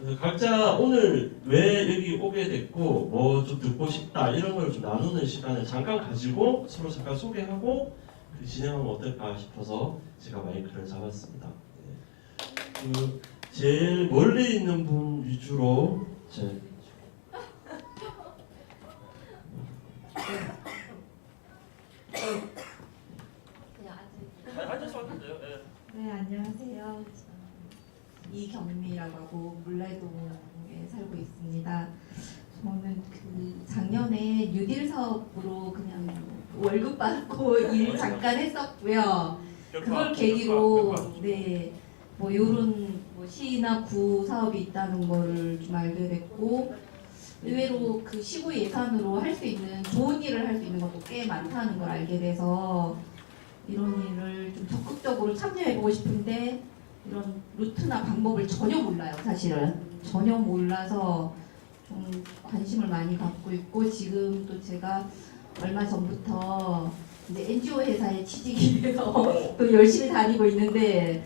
그래서 각자 오늘 왜 여기 오게 됐고 뭐 좀 듣고 싶다 이런 걸 좀 나누는 시간을 잠깐 가지고 서로 잠깐 소개하고 그 진행하면 어떨까 싶어서 제가 마이크를 잡았습니다. 네. 그 제일 멀리 있는 분 위주로 앉아서 왔는데요. 네, 안녕하세요. 이경미라고 하고 물레동에 살고 있습니다. 저는 그 작년에 뉴딜 사업으로 그냥 월급 받고 일 잠깐 했었고요. 그걸 계기로 네, 뭐 요런 뭐 시나 구 사업이 있다는 거를 좀 알게 됐고 의외로 그 시구 예산으로 할 수 있는 좋은 일을 할 수 있는 것도 꽤 많다는 걸 알게 돼서 이런 일을 좀 적극적으로 참여해보고 싶은데 이런 루트나 방법을 전혀 몰라요. 사실은 전혀 몰라서 좀 관심을 많이 갖고 있고 지금 또 제가 얼마 전부터 이제 NGO 회사에 취직이 돼서 또 열심히 다니고 있는데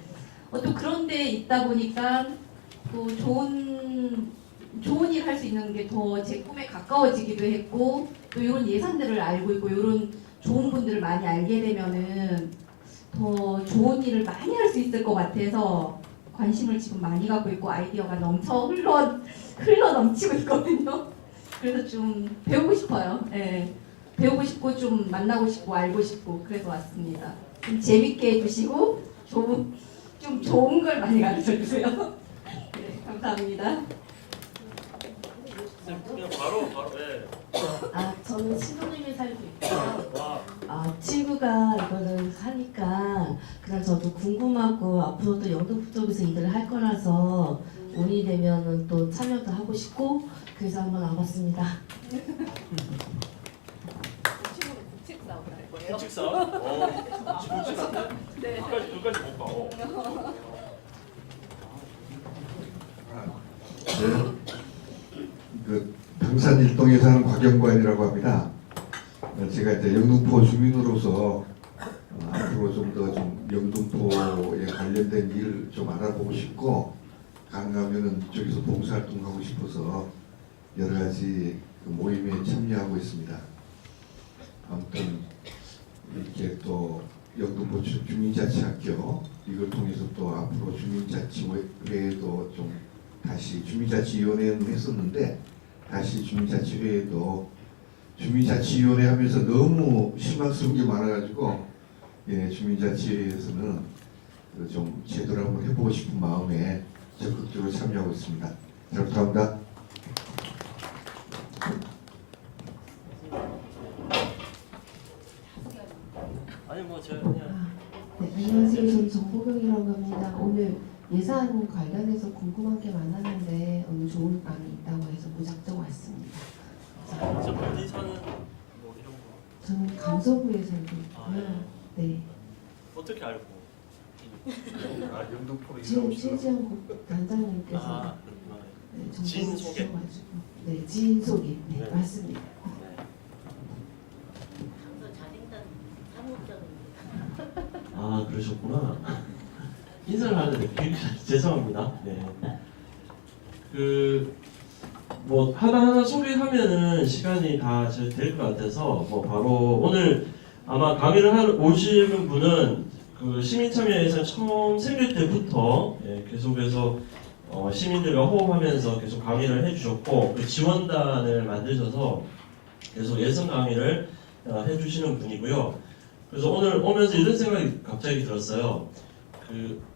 또 그런 데 있다 보니까 또 좋은 일 할 수 있는 게 더 제 꿈에 가까워지기도 했고 또 이런 예산들을 알고 있고 이런 좋은 분들을 많이 알게 되면은 더 좋은 일을 많이 할 수 있을 것 같아서 관심을 지금 많이 갖고 있고 아이디어가 넘쳐 흘러 넘치고 있거든요. 그래서 좀 배우고 싶어요. 네. 배우고 싶고 좀 만나고 싶고 알고 싶고 그래서 왔습니다. 좀 재밌게 해주시고 좀 좋은 걸 많이 가르쳐 주세요. 네, 감사합니다. 그냥 바로 네. 저는 신도림에 살고 있고요. 친구가 이거를 하니까 그냥 저도 궁금하고 앞으로도 영등포 쪽에서 일을 할 거라서 운이 되면은 또 참여도 하고 싶고 그래서 한번 와봤습니다. 친구는 국책 사업을 할 거예요. 국칙사? 국칙사? 네. 그까지 못 봐. 네. 그 당산 일동에 사는 곽영관이라고 합니다. 제가 이제 영등포 주민으로서 앞으로 좀 더 좀 영등포에 관련된 일을 좀 알아보고 싶고 가능하면은 이쪽에서 봉사활동하고 싶어서 여러 가지 그 모임에 참여하고 있습니다. 아무튼 이렇게 또 영등포 주민자치학교 이걸 통해서 또 앞으로 주민자치회에도 좀 다시 주민자치위원회는 했었는데 다시 주민자치회에도 주민자치위원회 하면서 너무 실망스러운 게 많아가지고 주민자치회에서는 좀 제대로 한번 해보고 싶은 마음에 적극적으로 참여하고 있습니다. 잘 부탁합니다. 아니 뭐 제가 그냥 네, 안녕하세요. 저는 정보경이라고 합니다. 오늘 예산 관련해서 궁금한 게 많았는데 오늘 좋은 방이 있다고 해서 무작정 왔습니다. 저 어디 사는 뭐 이런 거 저는 강서구에 살고 있고요. 네. 어떻게 알고? 영등포로 지금 최지영 단장님께서 그렇구나. 네, 지인 정보를 소개. 주셔가지고 네, 지인 소개. 네, 네. 맞습니다. 그러셨구나. 인사를 하는데 죄송합니다. 네. 뭐 하나하나 소개하면은 시간이 다 될 것 같아서 뭐 바로 오늘 아마 강의를 오시는 분은 그 시민참여예산 처음 생길 때부터 계속해서 시민들과 호흡하면서 계속 강의를 해주셨고 그 지원단을 만드셔서 계속 예선 강의를 해주시는 분이고요. 그래서 오늘 오면서 이런 생각이 갑자기 들었어요.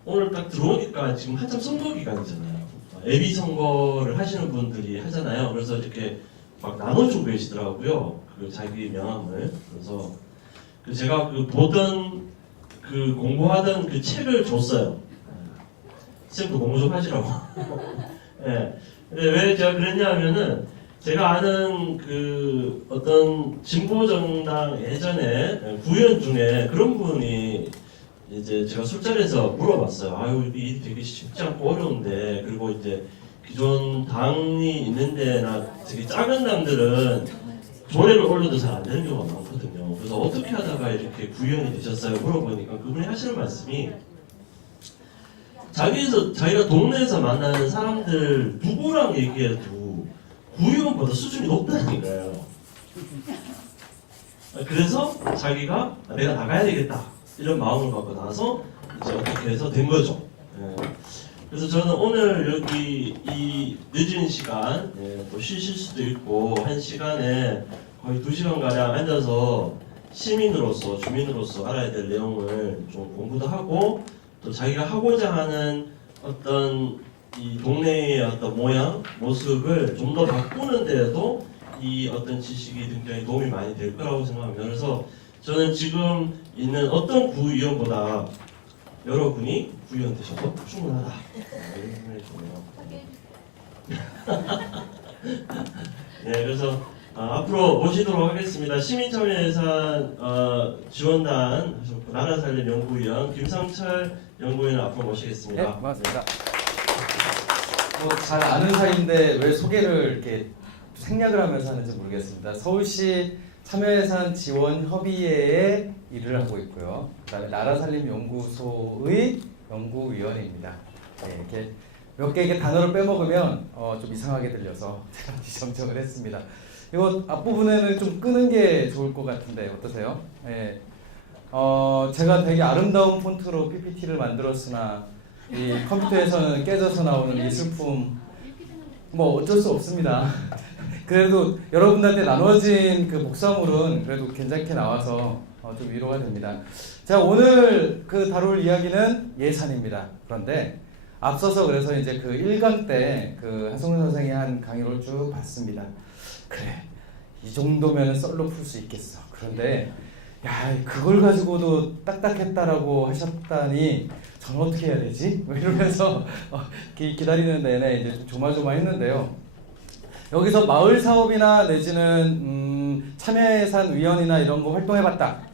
오늘 딱 들어오니까 지금 한참 선거 기간이잖아요. 예비 선거를 하시는 분들이 하잖아요. 그래서 이렇게 막 나눠주고 계시더라고요. 그 자기 명함을. 그래서 제가 공부하던 그 책을 줬어요. 쌤도 공부 좀 하시라고. 네. 근데 왜 제가 그랬냐 하면은 제가 아는 어떤 진보정당 예전에 구의원 중에 그런 분이 이제 제가 술자리에서 물어봤어요. 아유 이 되게 쉽지 않고 어려운데 그리고 이제 기존 당이 있는데나 되게 작은 당들은 조례를 올려도 잘 안 되는 경우가 많거든요. 그래서 어떻게 하다가 이렇게 구의원이 되셨어요? 물어보니까 그분이 하시는 말씀이 자기가 동네에서 만나는 사람들 누구랑 얘기해도 구의원보다 수준이 높다는 거예요. 그래서 자기가 내가 나가야 되겠다 이런 마음을 갖고 나서 이제 어떻게 해서 된 거죠. 예. 그래서 저는 오늘 여기 이 늦은 시간 또 쉬실 수도 있고 한 시간에 거의 2시간 가량 앉아서 시민으로서 주민으로서 알아야 될 내용을 좀 공부도 하고 또 자기가 하고자 하는 어떤 이 동네의 어떤 모양 모습을 좀 더 바꾸는 데에도 이 어떤 지식이 굉장히 도움이 많이 될 거라고 생각합니다. 그래서 저는 지금 있는 어떤 구의원보다 여러분이 구의원 되셔도 충분하다 이런 생각이 드네요. 네, 그래서 앞으로 모시도록 하겠습니다. 시민참여예산 지원단 나라살림 연구위원 김상철 연구위원을 앞으로 모시겠습니다. 네, 고맙습니다. 뭐 잘 아는 사이인데 왜 소개를 이렇게 생략을 하면서 하는지 모르겠습니다. 서울시 참여예산 지원 협의회에 일을 하고 있고요. 그다음에 나라살림연구소의 연구위원입니다. 네, 이렇게 몇 개 이렇게 단어를 빼먹으면 좀 이상하게 들려서 제가 지정정을 했습니다. 이거 앞부분에는 좀 끄는 게 좋을 것 같은데 어떠세요? 네. 제가 되게 아름다운 폰트로 PPT를 만들었으나 이 컴퓨터에서는 깨져서 나오는 이 슬픔 뭐 어쩔 수 없습니다. 그래도 여러분들한테 나눠진 그 복사물은 그래도 괜찮게 나와서 좀 위로가 됩니다. 자, 오늘 그 다룰 이야기는 예산입니다. 그런데 앞서서 그래서 이제 그 1강 때 그 한성근 선생이 한 강의를 쭉 봤습니다. 그래, 이 정도면 썰로 풀 수 있겠어. 그런데 야, 그걸 가지고도 딱딱했다라고 하셨다니 저는 어떻게 해야 되지? 이러면서 기다리는 내내 이제 조마조마했는데요. 여기서 마을 사업이나 내지는 참여예산 위원이나 이런 거 활동해봤다.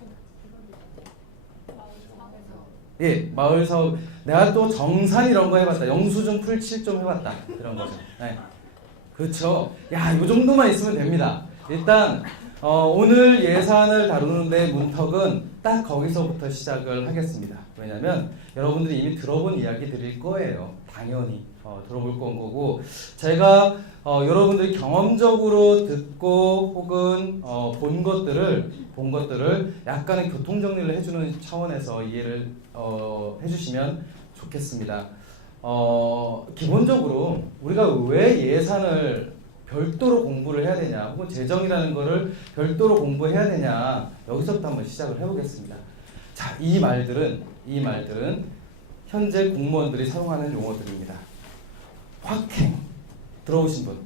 예, 마을 사업. 내가 또 정산 이런 거 해봤다. 영수증 풀칠 좀 해봤다. 이런 거죠. 네. 그렇죠. 야, 이 정도만 있으면 됩니다. 일단 오늘 예산을 다루는데 문턱은 딱 거기서부터 시작을 하겠습니다. 왜냐하면 여러분들이 이미 들어본 이야기들일 거예요. 당연히 들어볼 건 거고 제가 여러분들이 경험적으로 듣고 혹은 본 것들을 약간의 교통 정리를 해주는 차원에서 이해를 해주시면 좋겠습니다. 기본적으로 우리가 왜 예산을 별도로 공부를 해야 되냐 혹은 재정이라는 거를 별도로 공부해야 되냐 여기서부터 한번 시작을 해보겠습니다. 자, 이 말들은 현재 공무원들이 사용하는 용어들입니다. 확행 들어오신 분,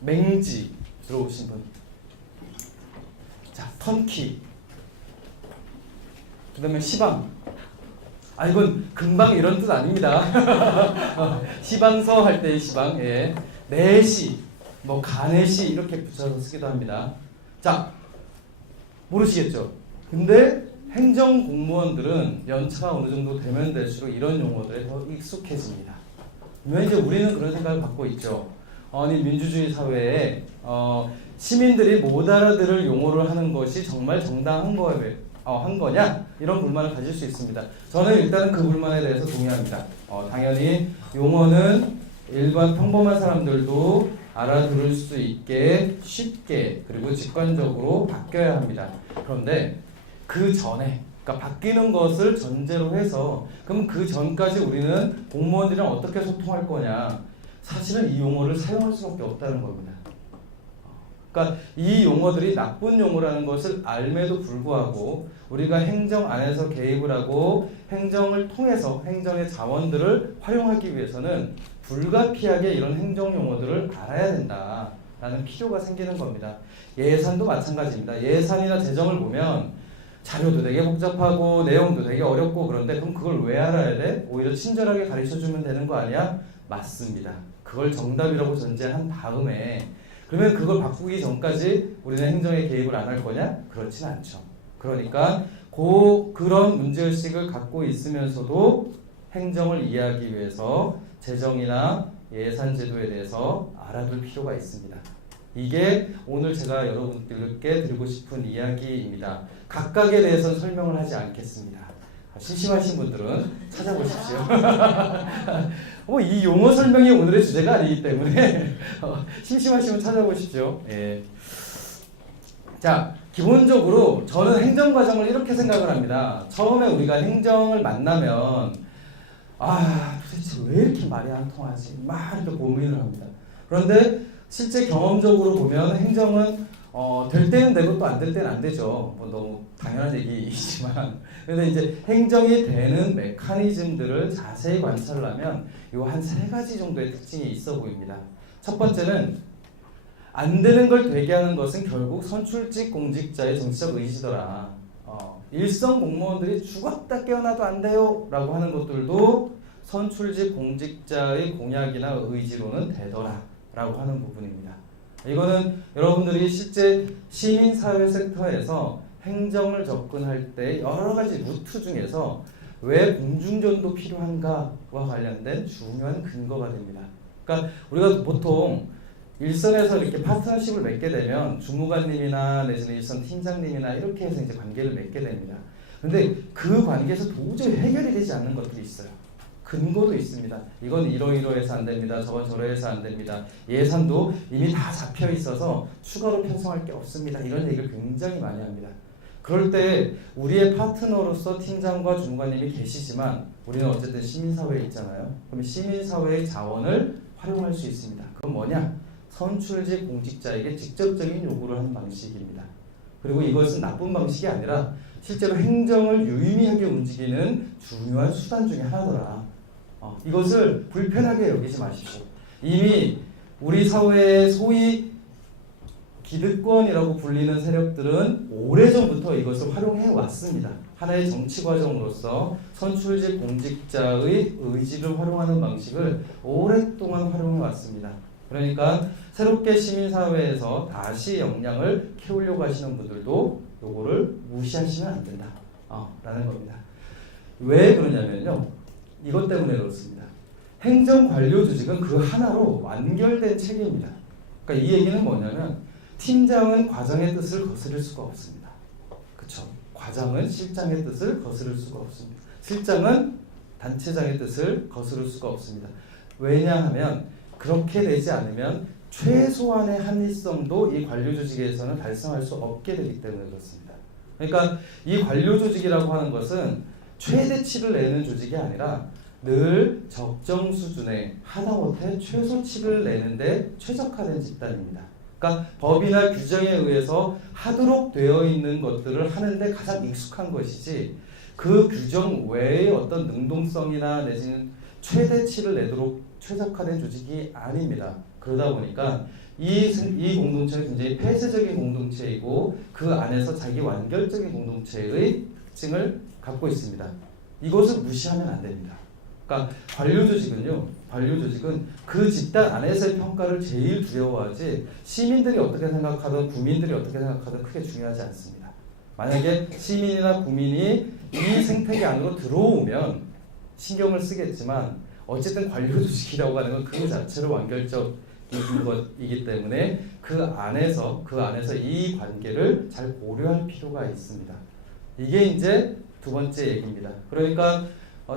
맹지 들어오신 분, 자, 턴키, 그 다음에 시방. 이건 금방 이런 뜻 아닙니다. 시방서 할 때의 시방, 예. 내시, 뭐 가내시 이렇게 붙여서 쓰기도 합니다. 자, 모르시겠죠? 근데 행정 공무원들은 연차가 어느 정도 되면 될수록 이런 용어들에 더 익숙해집니다. 왜 이제 우리는 그런 생각을 갖고 있죠. 아니 민주주의 사회에 시민들이 못 알아들을 용어를 하는 것이 정말 정당한 한 거냐? 이런 불만을 가질 수 있습니다. 저는 일단은 그 불만에 대해서 동의합니다. 당연히 용어는 일반 평범한 사람들도 알아들을 수 있게 쉽게 그리고 직관적으로 바뀌어야 합니다. 그런데 그 전에 그러니까 바뀌는 것을 전제로 해서 그럼 그 전까지 우리는 공무원들이랑 어떻게 소통할 거냐? 사실은 이 용어를 사용할 수밖에 없다는 겁니다. 그러니까 이 용어들이 나쁜 용어라는 것을 알매도 불구하고 우리가 행정 안에서 개입을 하고 행정을 통해서 행정의 자원들을 활용하기 위해서는 불가피하게 이런 행정 용어들을 알아야 된다라는 필요가 생기는 겁니다. 예산도 마찬가지입니다. 예산이나 재정을 보면 자료도 되게 복잡하고 내용도 되게 어렵고 그런데 그럼 그걸 왜 알아야 돼? 오히려 친절하게 가르쳐주면 되는 거 아니야? 맞습니다. 그걸 정답이라고 전제한 다음에 그러면 그걸 바꾸기 전까지 우리는 행정에 개입을 안 할 거냐? 그렇진 않죠. 그러니까 그런 문제의식을 갖고 있으면서도 행정을 이해하기 위해서 재정이나 예산 제도에 대해서 알아둘 필요가 있습니다. 이게 오늘 제가 여러분들께 드리고 싶은 이야기입니다. 각각에 대해서는 설명을 하지 않겠습니다. 심심하신 분들은 찾아보십시오. 이 용어 설명이 오늘의 주제가 아니기 때문에 심심하시면 찾아보십시오. 예. 자, 기본적으로 저는 행정 과정을 이렇게 생각을 합니다. 처음에 우리가 행정을 만나면 도대체 왜 이렇게 말이 안 통하지? 막 이렇게 고민을 합니다. 그런데 실제 경험적으로 보면 행정은 될 때는 되고 또 안 될 때는 안 되죠. 뭐 너무 당연한 얘기이지만. 그런데 이제 행정이 되는 메커니즘들을 자세히 관찰을 하면 요 한 3가지 정도의 특징이 있어 보입니다. 첫 번째는 안 되는 걸 되게 하는 것은 결국 선출직 공직자의 정치적 의지더라. 일선 공무원들이 죽었다 깨어나도 안 돼요 라고 하는 것들도 선출직 공직자의 공약이나 의지로는 되더라 라고 하는 부분입니다. 이거는 여러분들이 실제 시민사회 섹터에서 행정을 접근할 때 여러 가지 루트 중에서 왜 공중전도 필요한가와 관련된 중요한 근거가 됩니다. 그러니까 우리가 보통 일선에서 이렇게 파트너십을 맺게 되면 주무관님이나 내지는 일선 팀장님이나 이렇게 해서 이제 관계를 맺게 됩니다. 근데 그 관계에서 도저히 해결이 되지 않는 것들이 있어요. 근거도 있습니다. 이건 이러이러해서 안 됩니다. 저건 저러해서 안 됩니다. 예산도 이미 다 잡혀 있어서 추가로 편성할 게 없습니다. 이런 얘기를 굉장히 많이 합니다. 그럴 때 우리의 파트너로서 팀장과 주무관님이 계시지만 우리는 어쨌든 시민사회에 있잖아요. 그럼 시민사회의 자원을 활용할 수 있습니다. 그건 뭐냐? 선출직 공직자에게 직접적인 요구를 하는 방식입니다. 그리고 이것은 나쁜 방식이 아니라 실제로 행정을 유의미하게 움직이는 중요한 수단 중에 하나더라. 이것을 불편하게 여기지 마십시오. 이미 우리 사회의 소위 기득권이라고 불리는 세력들은 오래전부터 이것을 활용해 왔습니다. 하나의 정치 과정으로서 선출직 공직자의 의지를 활용하는 방식을 오랫동안 활용해 왔습니다. 그러니까 새롭게 시민사회에서 다시 역량을 키우려고 하시는 분들도 요거를 무시하시면 안 된다 라는 겁니다. 왜 그러냐면요, 이것 때문에 그렇습니다. 행정관료조직은 그 하나로 완결된 체계입니다. 그러니까 이 얘기는 뭐냐면 팀장은 과장의 뜻을 거스를 수가 없습니다. 그렇죠? 과장은 실장의 뜻을 거스를 수가 없습니다. 실장은 단체장의 뜻을 거스를 수가 없습니다. 왜냐하면 그렇게 되지 않으면 최소한의 합리성도 이 관료조직에서는 달성할 수 없게 되기 때문에 그렇습니다. 그러니까 이 관료조직이라고 하는 것은 최대치를 내는 조직이 아니라 늘 적정 수준의 하다못해 최소치를 내는데 최적화된 집단입니다. 그러니까 법이나 규정에 의해서 하도록 되어 있는 것들을 하는데 가장 익숙한 것이지 그 규정 외의 어떤 능동성이나 내지는 최대치를 내도록 최적화된 조직이 아닙니다. 그러다 보니까 이 공동체는 굉장히 폐쇄적인 공동체이고 그 안에서 자기 완결적인 공동체의 특징을 갖고 있습니다. 이것을 무시하면 안 됩니다. 그러니까 관료조직은 그 집단 안에서의 평가를 제일 두려워하지 시민들이 어떻게 생각하든 국민들이 어떻게 생각하든 크게 중요하지 않습니다. 만약에 시민이나 국민이 이 생태계 안으로 들어오면 신경을 쓰겠지만 어쨌든 관료조직이라고 하는 건 그 자체로 완결적인 것이기 때문에 그 안에서 이 관계를 잘 고려할 필요가 있습니다. 이게 이제 두 번째 얘기입니다. 그러니까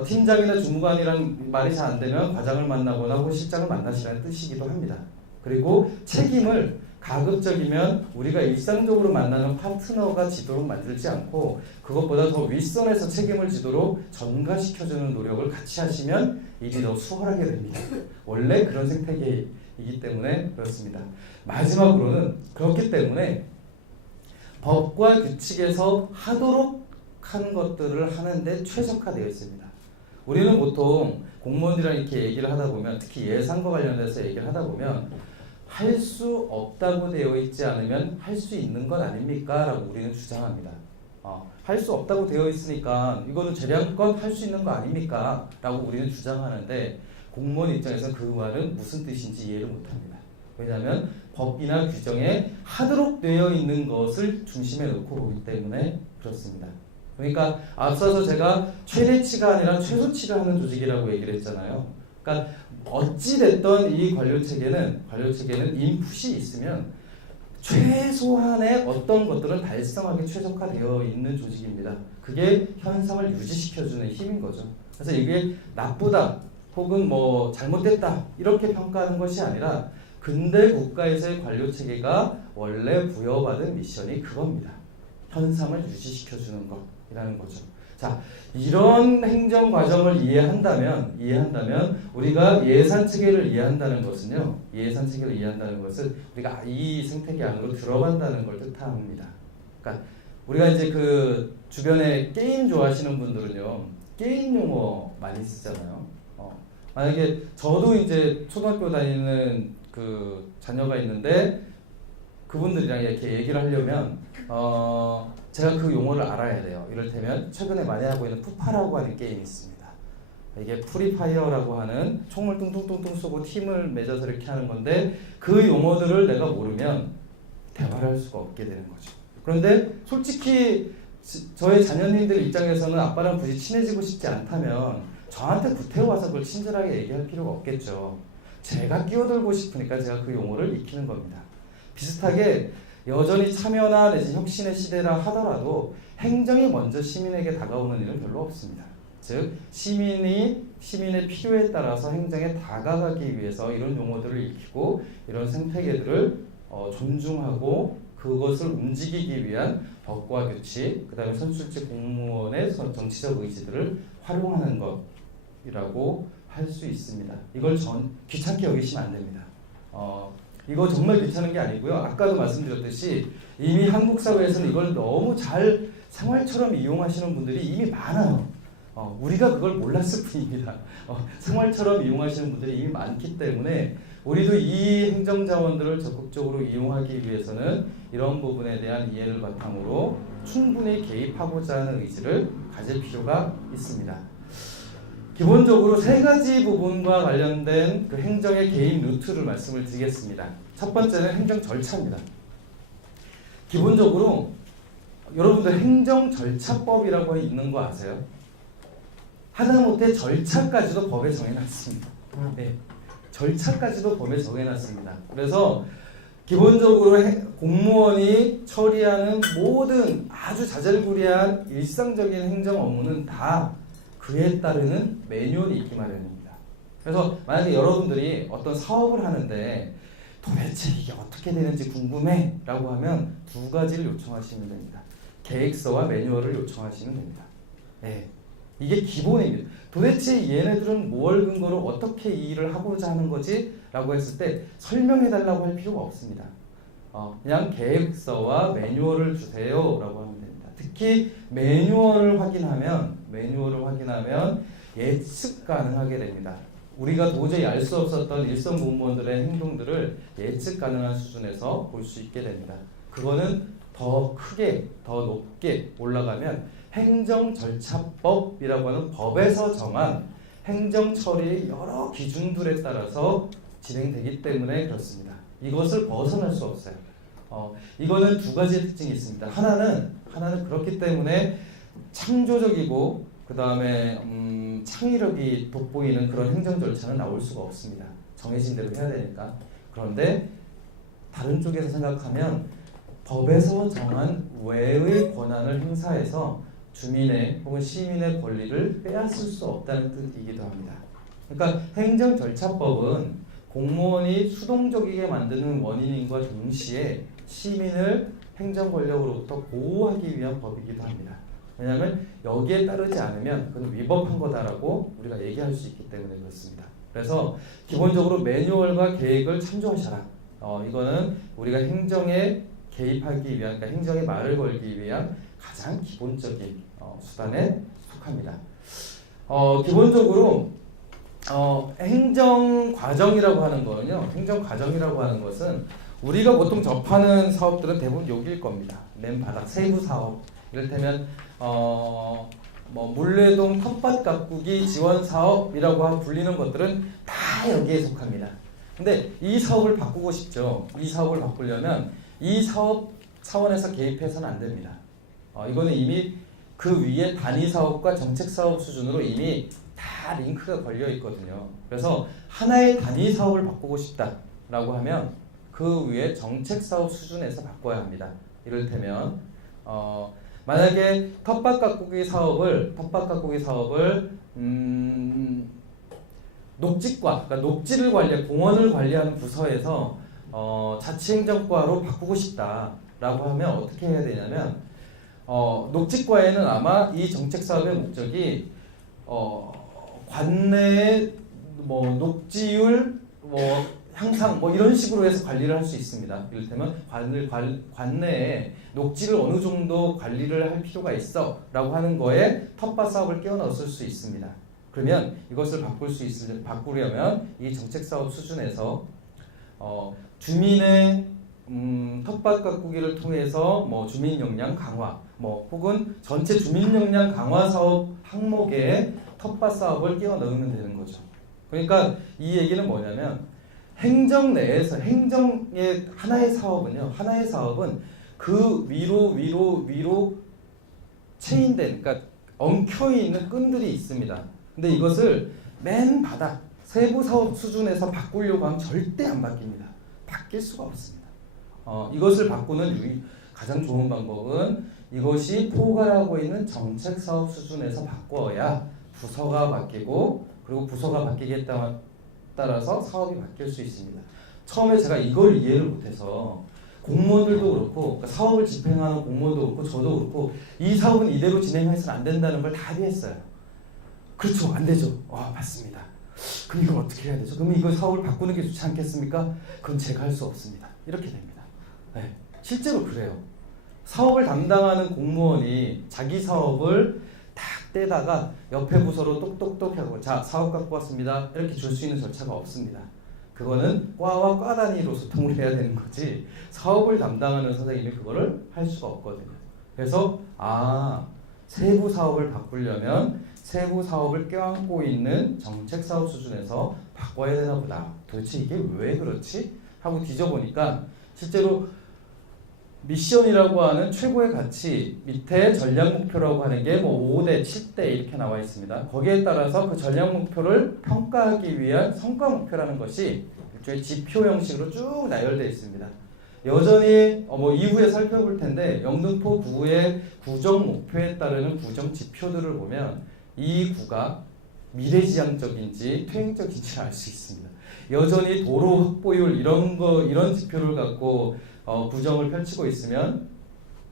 팀장이나 주무관이랑 말이 잘 안 되면 과장을 만나거나 혹은 실장을 만나시라는 뜻이기도 합니다. 그리고 책임을 가급적이면 우리가 일상적으로 만나는 파트너가 지도록 만들지 않고 그것보다 더 윗선에서 책임을 지도록 전가시켜주는 노력을 같이 하시면 일이 더 수월하게 됩니다. 원래 그런 생태계이기 때문에 그렇습니다. 마지막으로는 그렇기 때문에 법과 규칙에서 하도록 하는 것들을 하는데 최적화되어 있습니다. 우리는 보통 공무원들이랑 이렇게 얘기를 하다 보면 특히 예산과 관련해서 얘기를 하다 보면 할 수 없다고 되어 있지 않으면 할 수 있는 것 아닙니까? 라고 우리는 주장합니다. 할 수 없다고 되어 있으니까 이거는 재량껏 할 수 있는 거 아닙니까? 라고 우리는 주장하는데 공무원 입장에서는 그 말은 무슨 뜻인지 이해를 못합니다. 왜냐하면 법이나 규정에 하도록 되어 있는 것을 중심에 놓고 보기 때문에 그렇습니다. 그러니까 앞서서 제가 최대치가 아니라 최소치를 하는 조직이라고 얘기를 했잖아요. 그러니까 어찌됐던 이 관료체계는 인풋이 있으면 최소한의 어떤 것들은 달성하기 최적화되어 있는 조직입니다. 그게 현상을 유지시켜주는 힘인 거죠. 그래서 이게 나쁘다 혹은 뭐 잘못됐다 이렇게 평가하는 것이 아니라 근대 국가에서의 관료 체계가 원래 부여받은 미션이 그겁니다. 현상을 유지시켜주는 것이라는 거죠. 자, 이런 행정 과정을 이해한다면 우리가 예산 체계를 이해한다는 것은요. 예산 체계를 이해한다는 것은 우리가 이 생태계 안으로 들어간다는 걸 뜻합니다. 그러니까 우리가 이제 그 주변에 게임 좋아하시는 분들은요. 게임 용어 많이 쓰잖아요. 만약에 저도 이제 초등학교 다니는 그 자녀가 있는데 그분들이랑 이렇게 얘기를 하려면 제가 그 용어를 알아야 돼요. 이를테면 최근에 많이 하고 있는 푸파라고 하는 게임이 있습니다. 이게 프리파이어라고 하는 총을 뚱뚱뚱뚱 쏘고 팀을 맺어서 이렇게 하는 건데 그 용어들을 내가 모르면 대화를 할 수가 없게 되는 거죠. 그런데 솔직히 저의 자녀님들 입장에서는 아빠랑 굳이 친해지고 싶지 않다면 저한테 구태워와서 그걸 친절하게 얘기할 필요가 없겠죠. 제가 끼어들고 싶으니까 제가 그 용어를 익히는 겁니다. 비슷하게 여전히 참여나 내지 혁신의 시대라 하더라도 행정이 먼저 시민에게 다가오는 일은 별로 없습니다. 즉 시민의 필요에 따라서 행정에 다가가기 위해서 이런 용어들을 익히고 이런 생태계들을 존중하고 그것을 움직이기 위한 법과 규칙, 그 다음에 선출직 공무원의 정치적 의지들을 활용하는 것이라고 할 수 있습니다. 이걸 귀찮게 여기시면 안 됩니다. 이거 정말 귀찮은 게 아니고요. 아까도 말씀드렸듯이 이미 한국 사회에서는 이걸 너무 잘 생활처럼 이용하시는 분들이 이미 많아요. 우리가 그걸 몰랐을 뿐입니다. 생활처럼 이용하시는 분들이 이미 많기 때문에 우리도 이 행정자원들을 적극적으로 이용하기 위해서는 이런 부분에 대한 이해를 바탕으로 충분히 개입하고자 하는 의지를 가질 필요가 있습니다. 기본적으로 세 가지 부분과 관련된 그 행정의 개입 루트를 말씀을 드리겠습니다. 첫 번째는 행정 절차입니다. 기본적으로 여러분들 행정 절차법이라고 있는 거 아세요? 하다못해 절차까지도 법에 정해놨습니다. 네, 절차까지도 법에 정해놨습니다. 그래서 기본적으로 공무원이 처리하는 모든 아주 자잘구레한 일상적인 행정 업무는 다 그에 따르는 매뉴얼이 있기 마련입니다. 그래서 만약에 여러분들이 어떤 사업을 하는데 도대체 이게 어떻게 되는지 궁금해 라고 하면 두 가지를 요청하시면 됩니다. 계획서와 매뉴얼을 요청하시면 됩니다. 네, 이게 기본입니다. 도대체 얘네들은 뭘 근거로 어떻게 이 일을 하고자 하는 거지? 라고 했을 때 설명해 달라고 할 필요가 없습니다. 그냥 계획서와 매뉴얼을 주세요 라고 하면 됩니다. 특히 매뉴얼을 확인하면 예측 가능하게 됩니다. 우리가 도저히 알 수 없었던 일선 공무원들의 행동들을 예측 가능한 수준에서 볼 수 있게 됩니다. 그거는 더 크게, 더 높게 올라가면 행정절차법이라고 하는 법에서 정한 행정 처리의 여러 기준들에 따라서 진행되기 때문에 그렇습니다. 이것을 벗어날 수 없어요. 이거는 두 가지의 특징이 있습니다. 하나는 그렇기 때문에 창조적이고 그 다음에 창의력이 돋보이는 그런 행정 절차는 나올 수가 없습니다. 정해진 대로 해야 되니까. 그런데 다른 쪽에서 생각하면 법에서 정한 외의 권한을 행사해서 주민의 혹은 시민의 권리를 빼앗을 수 없다는 뜻이기도 합니다. 그러니까 행정절차법은 공무원이 수동적이게 만드는 원인과 동시에 시민을 행정권력으로부터 보호하기 위한 법이기도 합니다. 왜냐하면 여기에 따르지 않으면 그건 위법한 거다라고 우리가 얘기할 수 있기 때문에 그렇습니다. 그래서 기본적으로 매뉴얼과 계획을 참조하셔라. 이거는 우리가 행정에 개입하기 위한, 그러니까 행정에 말을 걸기 위한 가장 기본적인 수단에 속합니다. 기본적으로 행정 과정이라고 하는 거는요. 행정 과정이라고 하는 것은 우리가 보통 접하는 사업들은 대부분 여기일 겁니다. 맨 바닥 세부 사업. 이를테면 물레동 텃밭 가꾸기 지원 사업이라고 불리는 것들은 다 여기에 속합니다. 근데 이 사업을 바꾸고 싶죠. 이 사업을 바꾸려면 이 사업 차원에서 개입해서는 안 됩니다. 이거는 이미 그 위에 단위 사업과 정책 사업 수준으로 이미 다 링크가 걸려 있거든요. 그래서 하나의 단위 사업을 바꾸고 싶다라고 하면 그 위에 정책 사업 수준에서 바꿔야 합니다. 이를테면 만약에 텃밭 가꾸기 사업을 녹지과, 그러니까 녹지를 관리, 공원을 관리하는 부서에서 자치행정과로 바꾸고 싶다라고 하면 어떻게 해야 되냐면 녹지과에는 아마 이 정책 사업의 목적이 관내의 뭐 녹지율 향상 이런 식으로 해서 관리를 할 수 있습니다. 이를테면 관내에 녹지를 어느 정도 관리를 할 필요가 있어라고 하는 거에 텃밭 사업을 끼워 넣었을 수 있습니다. 그러면 이것을 바꾸려면 이 정책 사업 수준에서 주민의 텃밭 가꾸기를 통해서 뭐 주민 역량 강화, 혹은 전체 주민 역량 강화 사업 항목에 텃밭 사업을 끼워 넣으면 되는 거죠. 그러니까 이 얘기는 뭐냐면 행정 내에서 행정의 하나의 사업은 그 위로 체인된, 그러니까 엉켜 있는 끈들이 있습니다. 근데 이것을 맨 바닥 세부 사업 수준에서 바꾸려고 하면 절대 안 바뀝니다. 바뀔 수가 없습니다. 이것을 바꾸는 가장 좋은 방법은 이것이 포괄하고 있는 정책 사업 수준에서 바꿔야 부서가 바뀌고, 그리고 부서가 바뀌기에 따라서 사업이 바뀔 수 있습니다. 처음에 제가 이걸 이해를 못해서 공무원들도 그렇고, 그러니까 사업을 집행하는 공무원도 그렇고 저도 그렇고 이 사업은 이대로 진행해서는 안 된다는 걸 다 합의했어요. 그렇죠, 안 되죠. 맞습니다. 그럼 이걸 어떻게 해야 되죠? 그럼 이거 사업을 바꾸는 게 좋지 않겠습니까? 그건 제가 할 수 없습니다. 이렇게 됩니다. 네, 실제로 그래요. 사업을 담당하는 공무원이 자기 사업을 딱 떼다가 옆에 부서로 똑똑똑 하고 자, 사업 갖고 왔습니다. 이렇게 줄 수 있는 절차가 없습니다. 그거는 과와 과 단위로 소통을 해야 되는 거지 사업을 담당하는 선생님이 그거를 할 수가 없거든요. 그래서 세부 사업을 바꾸려면 세부 사업을 껴안고 있는 정책 사업 수준에서 바꿔야 되나 보다. 도대체 이게 왜 그렇지? 하고 뒤져보니까 실제로 미션이라고 하는 최고의 가치 밑에 전략 목표라고 하는 게 5대, 7대 이렇게 나와 있습니다. 거기에 따라서 그 전략 목표를 평가하기 위한 성과 목표라는 것이 일종의 지표 형식으로 쭉 나열되어 있습니다. 여전히 이후에 살펴볼 텐데 영등포 구의 구정 목표에 따르는 구정 지표들을 보면 이 구가 미래지향적인지 퇴행적인지 알 수 있습니다. 여전히 도로 확보율 이런 지표를 갖고 구정을 펼치고 있으면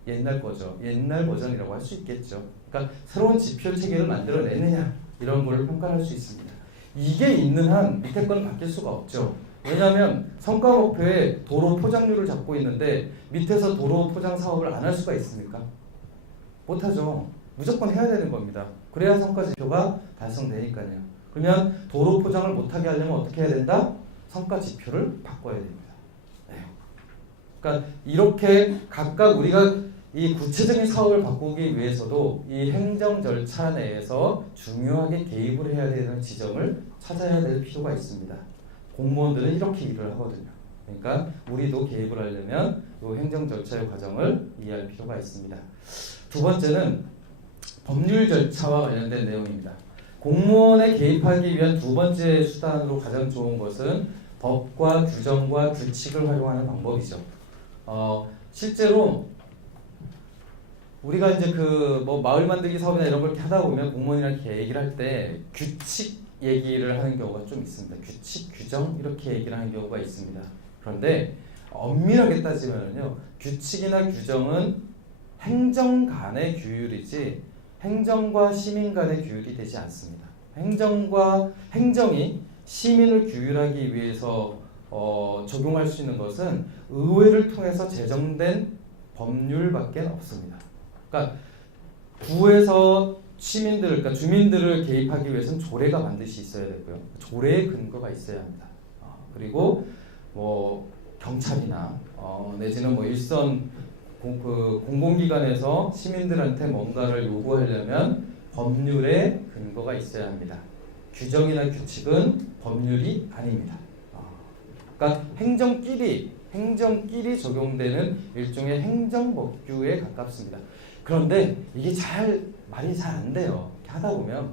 옛날 거죠. 옛날 버전이라고 할 수 있겠죠. 그러니까 새로운 지표 체계를 만들어내느냐 이런 걸 평가할 수 있습니다. 이게 있는 한 밑에 거는 바뀔 수가 없죠. 왜냐하면 성과 목표에 도로 포장률을 잡고 있는데 밑에서 도로 포장 사업을 안 할 수가 있습니까? 못하죠. 무조건 해야 되는 겁니다. 그래야 성과 지표가 달성되니까요. 그러면 도로 포장을 못하게 하려면 어떻게 해야 된다? 성과 지표를 바꿔야 됩니다. 그러니까 이렇게 각각 우리가 이 구체적인 사업을 바꾸기 위해서도 이 행정 절차 내에서 중요하게 개입을 해야 되는 지점을 찾아야 될 필요가 있습니다. 공무원들은 이렇게 일을 하거든요. 그러니까 우리도 개입을 하려면 이 행정 절차의 과정을 이해할 필요가 있습니다. 두 번째는 법률 절차와 관련된 내용입니다. 공무원에 개입하기 위한 두 번째 수단으로 가장 좋은 것은 법과 규정과 규칙을 활용하는 방법이죠. 실제로 우리가 이제 마을 만들기 사업이나 이런 걸 하다 보면 공무원이랑 이렇게 얘기를 할 때 규칙 얘기를 하는 경우가 좀 있습니다. 규칙, 규정 이렇게 얘기를 하는 경우가 있습니다. 그런데 엄밀하게 따지면요, 규칙이나 규정은 행정 간의 규율이지 행정과 시민 간의 규율이 되지 않습니다. 행정이 시민을 규율하기 위해서 적용할 수 있는 것은 의회를 통해서 제정된 법률밖에 없습니다. 그러니까 부에서 그러니까 주민들을 개입하기 위해서는 조례가 반드시 있어야 되고요. 조례의 근거가 있어야 합니다. 그리고 경찰이나 내지는 일선 공공기관에서 시민들한테 뭔가를 요구하려면 법률의 근거가 있어야 합니다. 규정이나 규칙은 법률이 아닙니다. 그러니까 행정끼리 적용되는 일종의 행정법규에 가깝습니다. 그런데 이게 말이 잘 안 돼요. 이렇게 하다 보면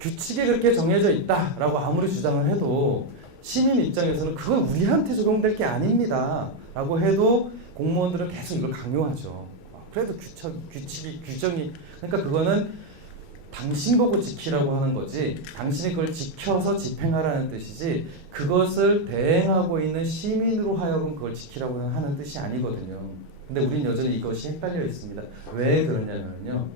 규칙이 그렇게 정해져 있다라고 아무리 주장을 해도 시민 입장에서는 그건 우리한테 적용될 게 아닙니다 라고 해도 공무원들은 계속 이걸 강요하죠. 그래도 규칙이 규정이 그러니까 그거는 당신 보고 지키라고 하는 거지 당신이 그걸 지켜서 집행하라는 뜻이지 그것을 대행하고 있는 시민으로 하여금 그걸 지키라고 하는 뜻이 아니거든요. 근데 우린 여전히 이것이 헷갈려 있습니다. 왜 그러냐면요.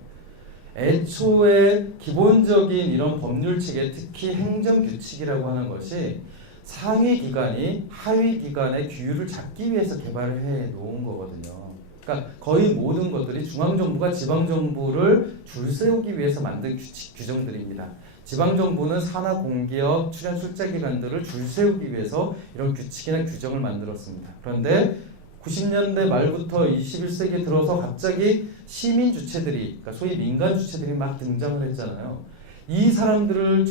애초에 기본적인 이런 법률 체계, 특히 행정규칙이라고 하는 것이 상위 기관이 하위 기관의 규율을 잡기 위해서 개발을 해 놓은 거거든요. 그러니까 거의 모든 것들이 중앙정부가 지방정부를 줄 세우기 위해서 만든 규칙, 규정들입니다. 지방정부는 산하 공기업, 출연 출자기관들을 줄 세우기 위해서 이런 규칙이나 규정을 만들었습니다. 그런데 90년대 말부터 21세기 들어서 갑자기 시민 주체들이, 그러니까 소위 민간 주체들이 막 등장을 했잖아요. 이 사람들에게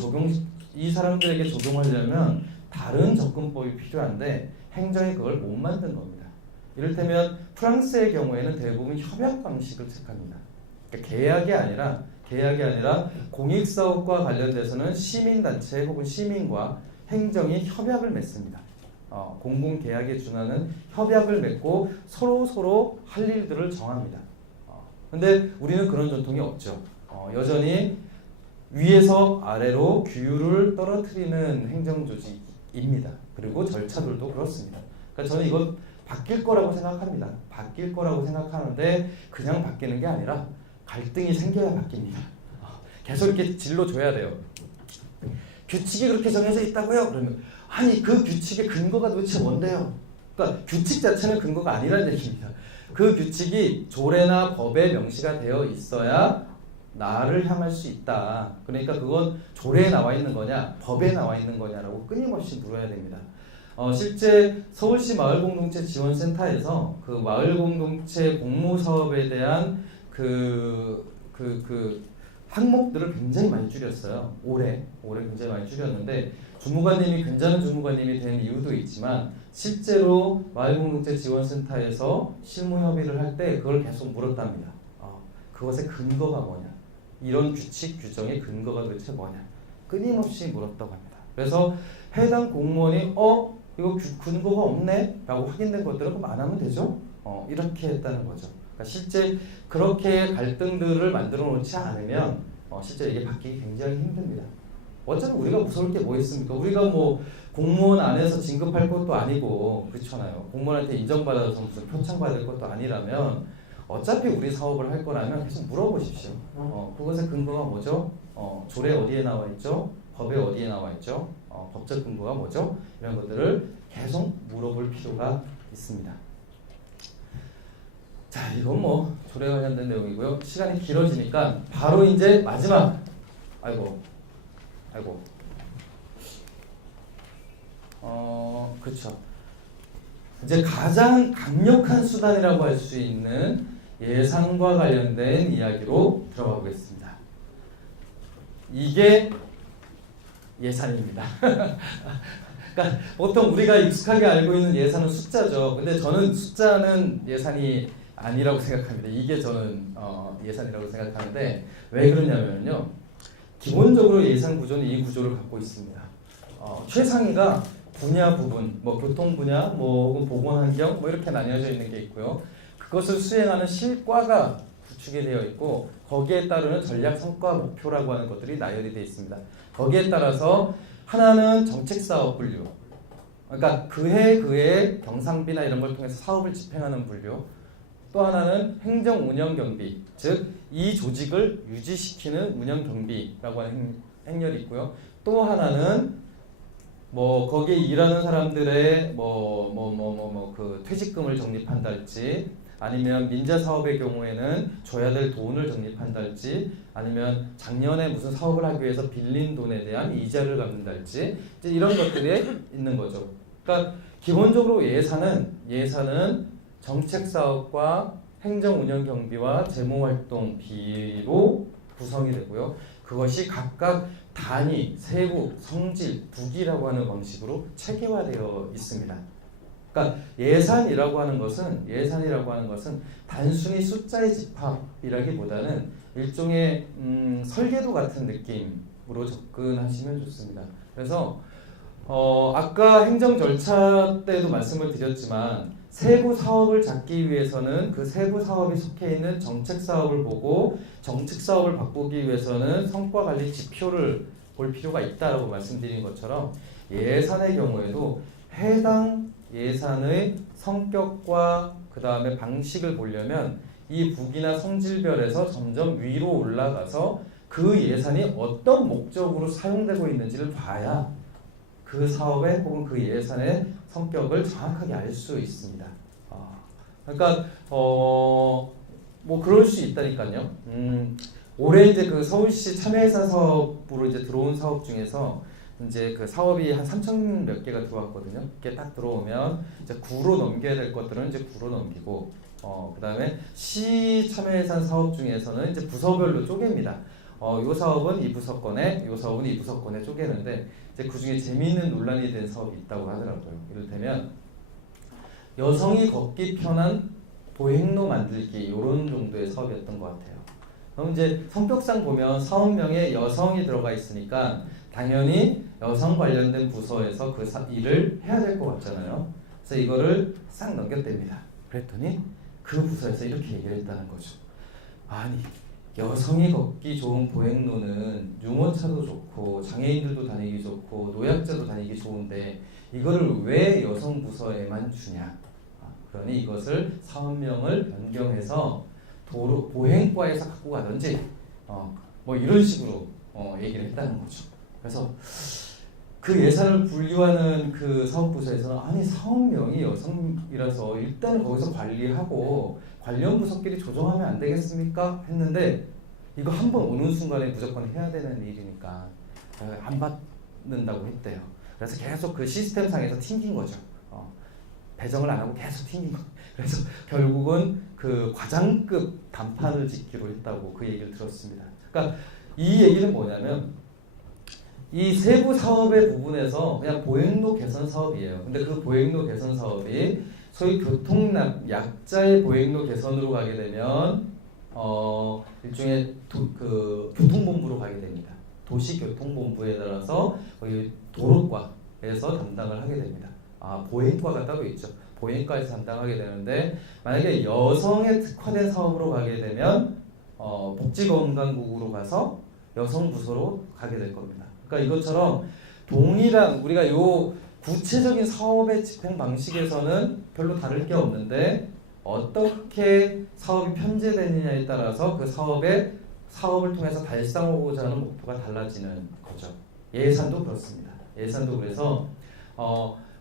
적용하려면 다른 접근법이 필요한데 행정이 그걸 못 만든 겁니다. 이를테면 프랑스의 경우에는 대부분 협약 방식을 택합니다. 그러니까 계약이 아니라 공익사업과 관련돼서는 시민단체 혹은 시민과 행정이 협약을 맺습니다. 공공계약에 준하는 협약을 맺고 서로 할 일들을 정합니다. 근데 우리는 그런 전통이 없죠. 여전히 위에서 아래로 규율을 떨어뜨리는 행정조직입니다. 그리고 절차들도 그렇습니다. 그러니까 저는 이건 바뀔 거라고 생각합니다. 바뀔 거라고 생각하는데 그냥 바뀌는 게 아니라 갈등이 생겨야 바뀝니다. 계속 이렇게 질러줘야 돼요. 규칙이 그렇게 정해져 있다고요? 그러면 아니 그 규칙의 근거가 도대체 뭔데요? 그러니까 규칙 자체는 근거가 아니라는 얘기입니다. 그 규칙이 조례나 법에 명시가 되어 있어야 나를 향할 수 있다. 그러니까 그건 조례에 나와 있는 거냐 법에 나와 있는 거냐라고 끊임없이 물어야 됩니다. 실제 서울시 마을공동체 지원센터에서 그 마을공동체 공모사업에 대한 그 항목들을 굉장히 많이 줄였어요. 올해 굉장히 많이 줄였는데 주무관님이 괜찮은 주무관님이 된 이유도 있지만 실제로 마을공동체 지원센터에서 실무 협의를 할 때 그걸 계속 물었답니다. 그것의 근거가 뭐냐? 이런 규칙 규정의 근거가 도대체 뭐냐? 끊임없이 물었다고 합니다. 그래서 해당 공무원이 이거 근거가 없네? 라고 확인된 것들은 그럼 안 하면 되죠? 이렇게 했다는 거죠. 그러니까 실제 그렇게 갈등들을 만들어 놓지 않으면 실제 이게 바뀌기 굉장히 힘듭니다. 어차피 우리가 무서울 게 뭐 있습니까? 우리가 뭐 공무원 안에서 진급할 것도 아니고 그렇잖아요. 공무원한테 인정받아서 무슨 표창 받을 것도 아니라면 어차피 우리 사업을 할 거라면 계속 물어보십시오. 그것의 근거가 뭐죠? 조례 어디에 나와 있죠? 법에 어디에 나와 있죠? 법적 근거가 뭐죠? 이런 것들을 계속 물어볼 필요가 있습니다. 자, 이건 뭐 조례 관련된 내용이고요. 시간이 길어지니까 바로 이제 마지막. 아이고. 그렇죠. 이제 가장 강력한 수단이라고 할 수 있는 예산과 관련된 이야기로 들어가 보겠습니다. 이게 예산입니다. 그러니까 보통 우리가 익숙하게 알고 있는 예산은 숫자죠. 근데 저는 숫자는 예산이 아니라고 생각합니다. 이게 저는 예산이라고 생각하는데 왜 그러냐면요. 기본적으로 예산 구조는 이 구조를 갖고 있습니다. 최상위가 분야 부분, 뭐 교통 분야, 뭐 혹은 보건환경, 뭐 이렇게 나뉘어져 있는 게 있고요. 그것을 수행하는 실과가 구축이 되어 있고 거기에 따르는 전략 성과 목표라고 하는 것들이 나열이 되어 있습니다. 거기에 따라서 하나는 정책사업 분류, 그러니까 그해 경상비나 이런 걸 통해서 사업을 집행하는 분류, 또 하나는 행정 운영 경비, 즉 이 조직을 유지시키는 운영 경비라고 하는 행렬이 있고요. 또 하나는 뭐 거기에 일하는 사람들의 그 퇴직금을 적립한달지, 아니면 민자 사업의 경우에는 줘야 될 돈을 적립한달지, 아니면 작년에 무슨 사업을 하기 위해서 빌린 돈에 대한 이자를 갚는달지, 이제 이런 것들이 있는 거죠. 그러니까 기본적으로 예산은 정책 사업과 행정 운영 경비와 재무 활동 비로 구성이 되고요. 그것이 각각 단위, 세부, 성질, 부기라고 하는 방식으로 체계화되어 있습니다. 그러니까 예산이라고 하는 것은 단순히 숫자의 집합이라기보다는 일종의 설계도 같은 느낌으로 접근하시면 좋습니다. 그래서 아까 행정 절차 때도 말씀을 드렸지만 세부 사업을 잡기 위해서는 그 세부 사업이 속해 있는 정책 사업을 보고 정책 사업을 바꾸기 위해서는 성과 관리 지표를 볼 필요가 있다라고 말씀드린 것처럼 예산의 경우에도 해당 예산의 성격과 그 다음에 방식을 보려면 이 북이나 성질별에서 점점 위로 올라가서 그 예산이 어떤 목적으로 사용되고 있는지를 봐야 그 사업의 혹은 그 예산의 성격을 정확하게 알 수 있습니다. 그러니까 뭐 그럴 수 있다니까요. 올해 이제 그 서울시 참여예산 사업으로 이제 들어온 사업 중에서 이제 그 사업이 한 3,000 몇 개가 들어왔거든요. 이게 딱 들어오면 이제 구로 넘겨야 될 것들은 이제 구로 넘기고, 그 다음에 시 참여예산 사업 중에서는 이제 부서별로 쪼갭니다. 요 사업은 이 부서권에, 요 사업은 이 부서권에 쪼개는데 이제 그 중에 재미있는 논란이 된 사업이 있다고 하더라고요. 이를테면 여성이 걷기 편한 보행로 만들기 이런 정도의 사업이었던 것 같아요. 그럼 이제 성격상 보면 사업명에 여성이 들어가 있으니까 당연히 여성 관련된 부서에서 그 일을 해야 될 것 같잖아요. 그래서 이거를 싹 넘겼답니다. 그랬더니 그 부서에서 이렇게 얘기를 했다는 거죠. 아니, 여성이 걷기 좋은 보행로는 유모차도 좋고 장애인들도 다니기 좋고 노약자도 다니기 좋은데 이거를 왜 여성 부서에만 주냐? 그러니 이것을 사업명을 변경해서 도로 보행과에서 갖고 가든지 뭐 이런 식으로 얘기를 했다는 거죠. 그래서 그 예산을 분류하는 그 사업부서에서는 아니 사업명이 여성이라서 일단 거기서 관리하고 관련 부서끼리 조정하면 안 되겠습니까? 했는데 이거 한번 오는 순간에 무조건 해야 되는 일이니까 안 받는다고 했대요. 그래서 계속 그 시스템 상에서 튕긴 거죠. 배정을 안 하고 계속 튕긴 거. 그래서 결국은 그 과장급 단판을 짓기로 했다고 그 얘기를 들었습니다. 그러니까 이 얘기는 뭐냐면 이 세부 사업의 부분에서 그냥 보행로 개선 사업이에요. 근데 그 보행로 개선 사업이 소위 약자의 보행로 개선으로 가게 되면 일종의 그 교통본부로 가게 됩니다. 도시교통본부에 따라서 거기 도로과에서 담당을 하게 됩니다. 보행과가 따로 있죠. 보행과에서 담당하게 되는데 만약에 여성에 특화된 사업으로 가게 되면 복지건강국으로 가서 여성 부서로 가게 될 겁니다. 그러니까 이것처럼 동일한 우리가 요 구체적인 사업의 집행 방식에서는 별로 다를 게 없는데 어떻게 사업이 편제되느냐에 따라서 그 사업을 통해서 달성하고자 하는 목표가 달라지는 거죠. 예산도 그렇습니다. 예산도 그래서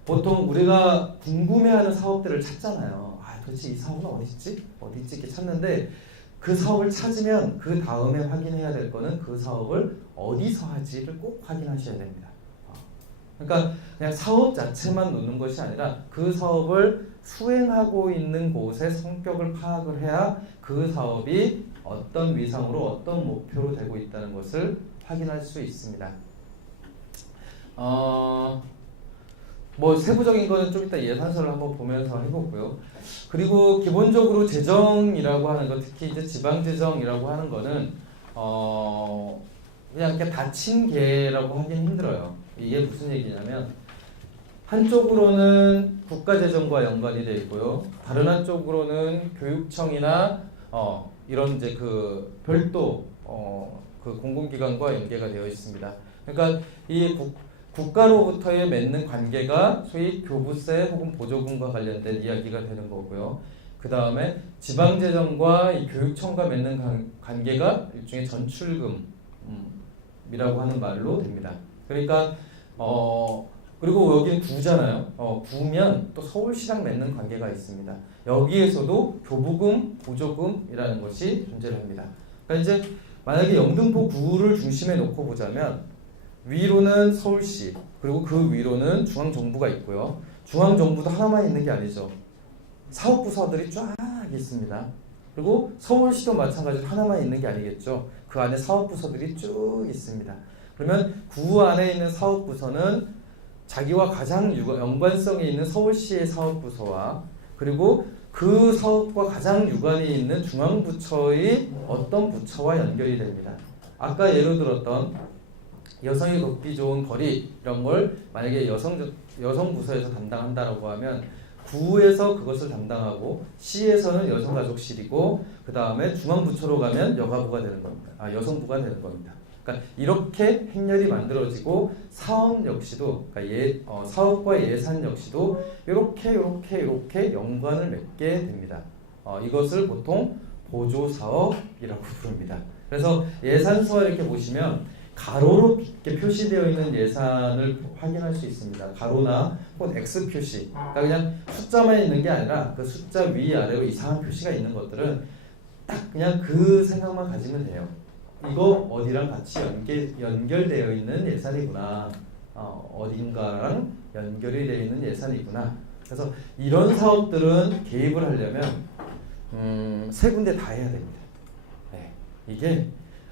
보통 우리가 궁금해하는 사업들을 찾잖아요. 도대체 이 사업은 어디 있지? 이렇게 찾는데 그 사업을 찾으면 그 다음에 확인해야 될 거는 그 사업을 어디서 하지를 꼭 확인하셔야 됩니다. 그러니까 그냥 사업 자체만 놓는 것이 아니라 그 사업을 수행하고 있는 곳의 성격을 파악을 해야 그 사업이 어떤 위상으로 어떤 목표로 되고 있다는 것을 확인할 수 있습니다. 뭐 세부적인 거는 좀 이따 예산서를 한번 보면서 해보고요. 그리고 기본적으로 재정이라고 하는 거, 특히 이제 지방재정이라고 하는 거는 그냥 이렇게 닫힌 개라고 하긴 힘들어요. 이게 무슨 얘기냐면 한쪽으로는 국가재정과 연관이 되어 있고요. 다른 한쪽으로는 교육청이나 이런 이제 그 별도 그 공공기관과 연계가 되어 있습니다. 그러니까 이 국가로부터의 맺는 관계가 소위 교부세 혹은 보조금과 관련된 이야기가 되는 거고요. 그 다음에 지방재정과 이 교육청과 맺는 관계가 일종의 전출금이라고 하는 말로 됩니다. 그러니까 그리고 여기는 구잖아요. 구면 또 서울시랑 맺는 관계가 있습니다. 여기에서도 교부금, 보조금이라는 것이 존재를 합니다. 그러니까 이제 만약에 영등포 구를 중심에 놓고 보자면 위로는 서울시, 그리고 그 위로는 중앙정부가 있고요. 중앙정부도 하나만 있는 게 아니죠. 사업부서들이 쫙 있습니다. 그리고 서울시도 마찬가지로 하나만 있는 게 아니겠죠. 그 안에 사업부서들이 쭉 있습니다. 그러면 구 안에 있는 사업부서는 자기와 가장 연관성이 있는 서울시의 사업부서와 그리고 그 사업과 가장 유관이 있는 중앙부처의 어떤 부처와 연결이 됩니다. 아까 예로 들었던 여성이 걷기 좋은 거리 이런 걸 만약에 여성 부서에서 담당한다라고 하면 구에서 그것을 담당하고 시에서는 여성가족실이고 그 다음에 중앙부처로 가면 여가부가 되는 겁니다. 여성부가 되는 겁니다. 그러니까 이렇게 행렬이 만들어지고 사업 역시도 그러니까 사업과 예산 역시도 이렇게 연관을 맺게 됩니다. 이것을 보통 보조사업이라고 부릅니다. 그래서 예산서 이렇게 보시면 가로로 이렇게 표시되어 있는 예산을 확인할 수 있습니다. 가로나 혹은 X 표시. 그러니까 그냥 숫자만 있는 게 아니라 그 숫자 위아래로 이상한 표시가 있는 것들은 딱 그냥 그 생각만 가지면 돼요. 이거 어디랑 같이 연결되어 있는 예산이구나. 어딘가랑 연결이 되어 있는 예산이구나. 그래서 이런 사업들은 개입을 하려면 세 군데 다 해야 됩니다. 네, 이게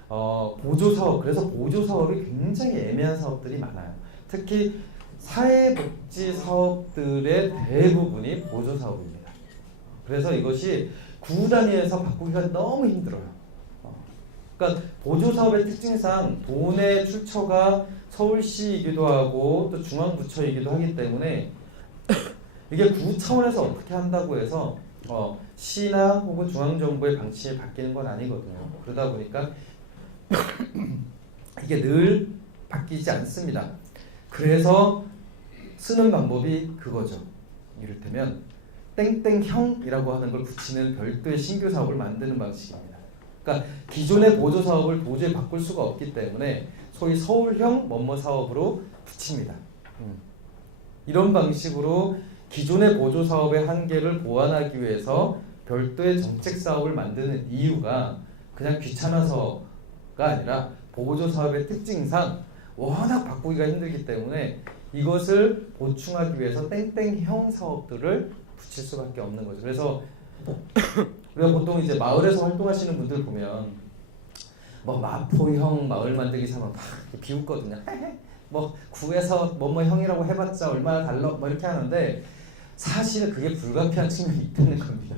보조사업, 그래서 보조사업이 굉장히 애매한 사업들이 많아요. 특히 사회복지 사업들의 대부분이 보조사업입니다. 그래서 이것이 구 단위에서 바꾸기가 너무 힘들어요. 그러니까 보조사업의 특징상 돈의 출처가 서울시이기도 하고 또 중앙부처이기도 하기 때문에 이게 구 차원에서 어떻게 한다고 해서 시나 혹은 중앙정부의 방침이 바뀌는 건 아니거든요. 그러다 보니까 이게 늘 바뀌지 않습니다. 그래서 쓰는 방법이 그거죠. 이를테면 땡땡형이라고 하는 걸 붙이는 별도의 신규 사업을 만드는 방식입니다. 그러니까 기존의 보조 사업을 도저히 바꿀 수가 없기 때문에 소위 서울형 뭐뭐 사업으로 붙입니다. 이런 방식으로 기존의 보조 사업의 한계를 보완하기 위해서 별도의 정책 사업을 만드는 이유가 그냥 귀찮아서가 아니라 보조 사업의 특징상 워낙 바꾸기가 힘들기 때문에 이것을 보충하기 위해서 땡땡형 사업들을 붙일 수밖에 없는 거죠. 그래서 우리가 보통 이제 마을에서 활동하시는 분들 보면 뭐 마포형 마을 만들기 사업 막 비웃거든요. 뭐 구에서 뭐뭐 형이라고 해봤자 얼마나 달라 뭐 이렇게 하는데 사실은 그게 불가피한 측면이 있다는 겁니다.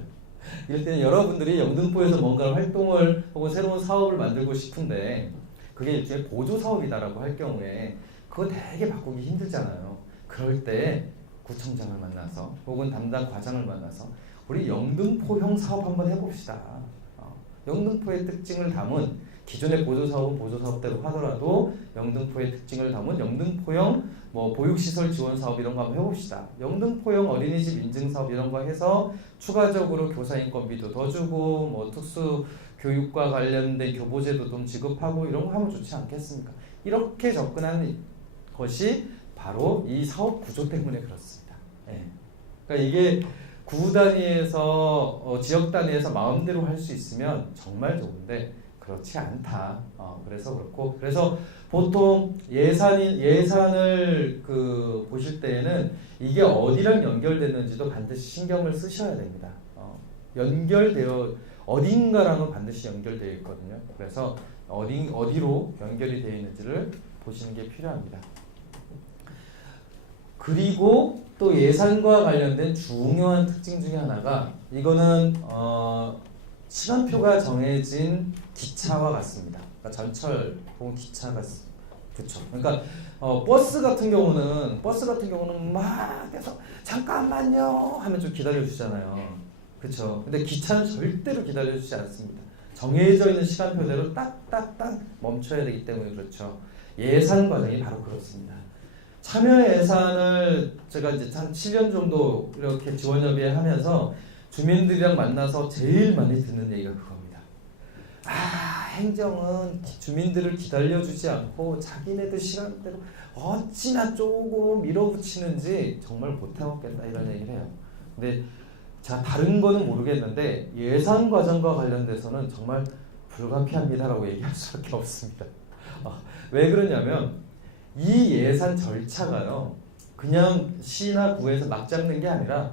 이럴 때는 여러분들이 영등포에서 뭔가 활동을 혹은 새로운 사업을 만들고 싶은데 그게 일종의 보조 사업이다라고 할 경우에 그거 되게 바꾸기 힘들잖아요. 그럴 때 구청장을 만나서 혹은 담당 과장을 만나서 우리 영등포형 사업 한번 해봅시다. 영등포의 특징을 담은 기존의 보조사업은 보조사업대로 하더라도 영등포의 특징을 담은 영등포형 뭐 보육시설 지원 사업 이런 거 한번 해봅시다. 영등포형 어린이집 인증 사업 이런 거 해서 추가적으로 교사 인건비도 더 주고 뭐 특수 교육과 관련된 교보제도 좀 지급하고 이런 거 하면 좋지 않겠습니까? 이렇게 접근하는 것이 바로 이 사업 구조 때문에 그렇습니다. 네. 그러니까 이게 구 단위에서 지역 단위에서 마음대로 할 수 있으면 정말 좋은데 그렇지 않다. 그래서 그렇고 그래서 보통 예산을 보실 때에는 이게 어디랑 연결됐는지도 반드시 신경을 쓰셔야 됩니다. 연결되어 어딘가랑은 반드시 연결되어 있거든요. 그래서 어디로 연결이 되어 있는지를 보시는 게 필요합니다. 그리고 또 예산과 관련된 중요한 특징 중에 하나가 이거는 시간표가 정해진 기차와 같습니다. 그러니까 전철 혹은 기차 같습니다. 그렇죠. 그러니까 버스 같은 경우는 막 계속 잠깐만요 하면 좀 기다려 주잖아요. 그렇죠. 근데 기차는 절대로 기다려 주지 않습니다. 정해져 있는 시간표대로 딱딱딱 멈춰야 되기 때문에 그렇죠. 예산 과정이 바로 그렇습니다. 참여 예산을 제가 이제 한 7년 정도 이렇게 지원협의회 하면서 주민들이랑 만나서 제일 많이 듣는 얘기가 그겁니다. 행정은 주민들을 기다려주지 않고 자기네들 시간대로 어찌나 조금 밀어붙이는지 정말 못해먹겠다 이런 얘기를 해요. 근데 자 다른 거는 모르겠는데 예산 과정과 관련돼서는 정말 불가피합니다라고 얘기할 수밖에 없습니다. 왜 그러냐면 이 예산 절차가요 그냥 시나 구에서 막 잡는 게 아니라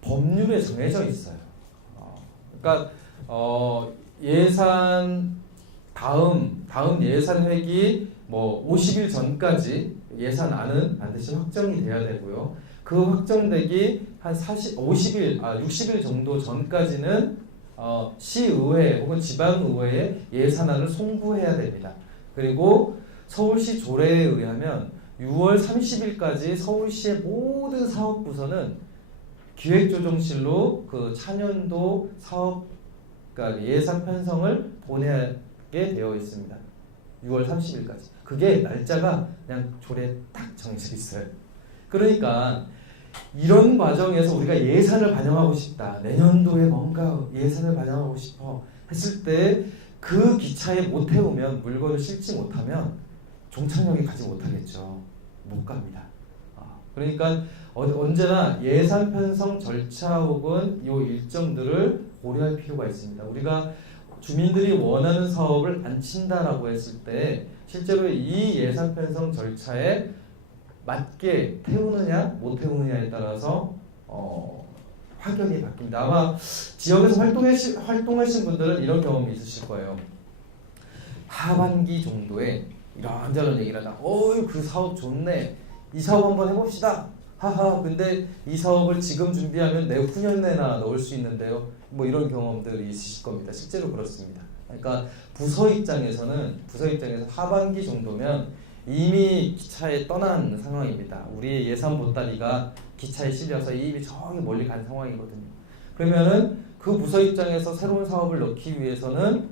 법률에 정해져 있어요. 그러니까 예산 다음 예산 회기 뭐 50일 전까지 예산안은 반드시 확정이 돼야 되고요. 그 확정되기 한 60일 정도 전까지는 시의회 혹은 지방의회에 예산안을 송부해야 됩니다. 그리고 서울시 조례에 의하면 6월 30일까지 서울시의 모든 사업부서는 기획조정실로 그 차년도 사업 그러니까 예산 편성을 보내게 되어 있습니다. 6월 30일까지. 그게 날짜가 그냥 조례에 딱 정해져 있어요. 그러니까 이런 과정에서 우리가 예산을 반영하고 싶다. 내년도에 뭔가 예산을 반영하고 싶어 했을 때 그 기차에 못 태우면 물건을 실지 못하면 종착역에 가지 못하겠죠. 못 갑니다. 그러니까 언제나 예산 편성 절차 혹은 이 일정들을 고려할 필요가 있습니다. 우리가 주민들이 원하는 사업을 안 친다라고 했을 때 실제로 이 예산 편성 절차에 맞게 태우느냐 못 태우느냐에 따라서 확연히 바뀝니다. 아마 지역에서 활동하신 분들은 이런 경험이 있으실 거예요. 하반기 정도에 이런저런 얘기를 하다. 그 사업 좋네. 이 사업 한번 해봅시다. 하하. 근데 이 사업을 지금 준비하면 내후년에나 넣을 수 있는데요. 뭐 이런 경험들이 있으실 겁니다. 실제로 그렇습니다. 그러니까 부서 입장에서 하반기 정도면 이미 기차에 떠난 상황입니다. 우리의 예산 보따리가 기차에 실려서 이미 저기 멀리 간 상황이거든요. 그러면은 그 부서 입장에서 새로운 사업을 넣기 위해서는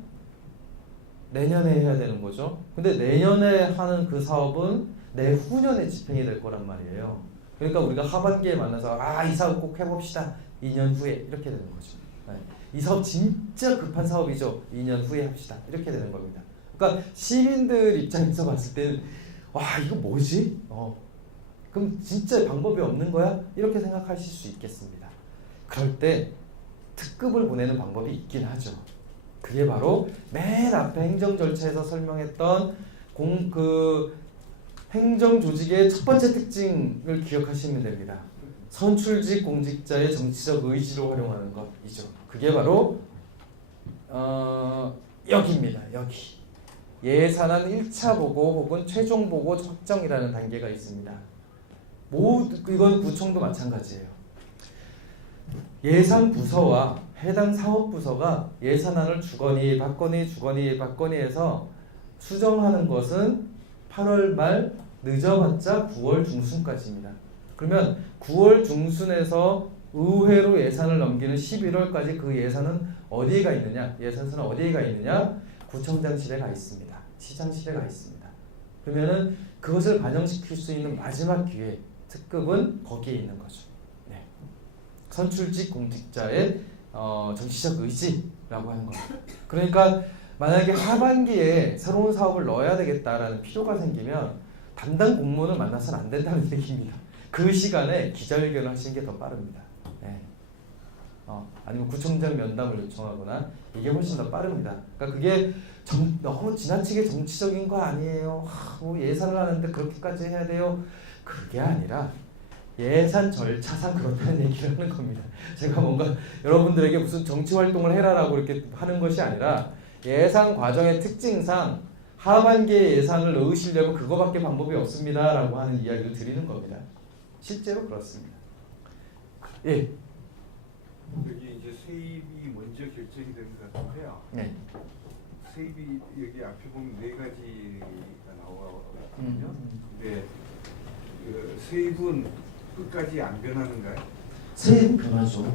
내년에 해야 되는 거죠. 근데 내년에 하는 그 사업은 내후년에 집행이 될 거란 말이에요. 그러니까 우리가 하반기에 만나서 이 사업 꼭 해봅시다. 2년 후에 이렇게 되는 거죠. 이 사업 진짜 급한 사업이죠. 2년 후에 합시다. 이렇게 되는 겁니다. 그러니까 시민들 입장에서 봤을 때는 이거 뭐지? 그럼 진짜 방법이 없는 거야? 이렇게 생각하실 수 있겠습니다. 그럴 때 특급을 보내는 방법이 있긴 하죠. 그게 바로 맨 앞에 행정 절차에서 설명했던 행정 조직의 첫 번째 특징을 기억하시면 됩니다. 선출직 공직자의 정치적 의지로 활용하는 것이죠. 그게 바로 여기입니다. 여기. 예산안 1차 보고 혹은 최종 보고 확정이라는 단계가 있습니다. 이건 구청도 마찬가지예요. 예산 부서와 해당 사업 부서가 예산안을 주거니 받거니 해서 수정하는 것은 8월 말 늦어봤자 9월 중순까지입니다. 그러면 9월 중순에서 의회로 예산을 넘기는 11월까지 그 예산은 어디에 가 있느냐? 예산서는 어디에 가 있느냐? 구청장실에 가 있습니다. 시장실에 가 있습니다. 그러면은 그것을 반영시킬 수 있는 마지막 기회, 특급은 거기에 있는 거죠. 네. 선출직 공직자의 정치적 의지라고 하는 겁니다. 그러니까 만약에 하반기에 새로운 사업을 넣어야 되겠다라는 필요가 생기면 담당 공무원을 만나서는 안 된다는 얘기입니다. 그 시간에 기자회견을 하시는 게 더 빠릅니다. 네. 아니면 구청장 면담을 요청하거나 이게 훨씬 더 빠릅니다. 그러니까 그게 너무 지나치게 정치적인 거 아니에요. 뭐 예산을 하는데 그렇게까지 해야 돼요. 그게 아니라 예산 절차상 그렇다는 얘기를 하는 겁니다. 제가 뭔가 여러분들에게 무슨 정치 활동을 해라라고 이렇게 하는 것이 아니라 예산 과정의 특징상 하반기에 예산을 넣으시려면 그거밖에 방법이 없습니다라고 하는 이야기를 드리는 겁니다. 실제로 그렇습니다. 예. 여기 이제 세입이 먼저 결정이 되는 것 같은데요. 네. 세입이 여기 앞에 보면 4가지가 나오거든요. 근데 그 세입은 끝까지 안 변하는가요? 세입 변하죠.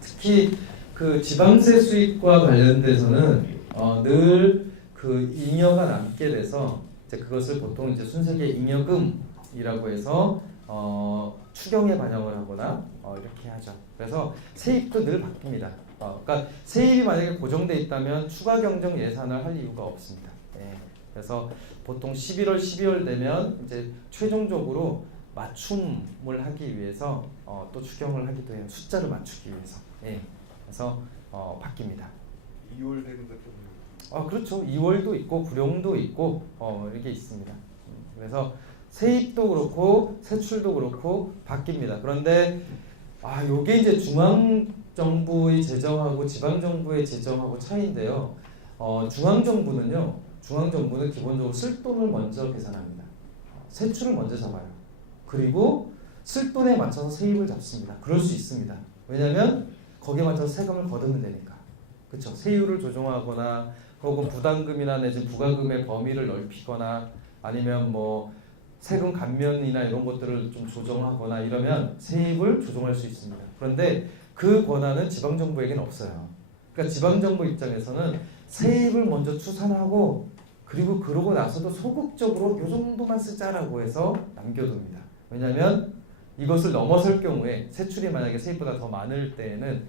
특히 그 지방세 수익과 관련돼서는 늘 그 잉여가 남게 돼서 이제 그것을 보통 이제 순세계 잉여금이라고 해서 추경에 반영을 하거나 이렇게 하죠. 그래서 세입도 늘 바뀝니다. 그러니까 세입이 만약에 고정돼 있다면 추가 경정 예산을 할 이유가 없습니다. 네. 그래서 보통 11월, 12월 되면 이제 최종적으로 맞춤을 하기 위해서 또 추경을 하기도 해요. 숫자를 맞추기 위해서. 네. 그래서 바뀝니다. 2월 되는 것도 그렇죠. 2월도 있고 구룡도 있고 이렇게 있습니다. 그래서 세입도 그렇고 세출도 그렇고 바뀝니다. 그런데 요게 이제 중앙 정부의 재정하고 지방 정부의 재정하고 차이인데요. 중앙 정부는 기본적으로 쓸 돈을 먼저 계산합니다. 세출을 먼저 잡아요. 그리고 쓸 돈에 맞춰서 세입을 잡습니다. 그럴 수 있습니다. 왜냐하면 거기에 맞춰서 세금을 거두면 되니까. 그렇죠. 세율을 조정하거나 혹은 부담금이나 내지 부과금의 범위를 넓히거나 아니면 뭐 세금 감면이나 이런 것들을 좀 조정하거나 이러면 세입을 조정할 수 있습니다. 그런데 그 권한은 지방정부에게는 없어요. 그러니까 지방정부 입장에서는 세입을 먼저 추산하고 그리고 그러고 나서도 소극적으로 요 정도만 쓰자라고 해서 남겨둡니다. 왜냐하면 이것을 넘어설 경우에 세출이 만약에 세입보다 더 많을 때에는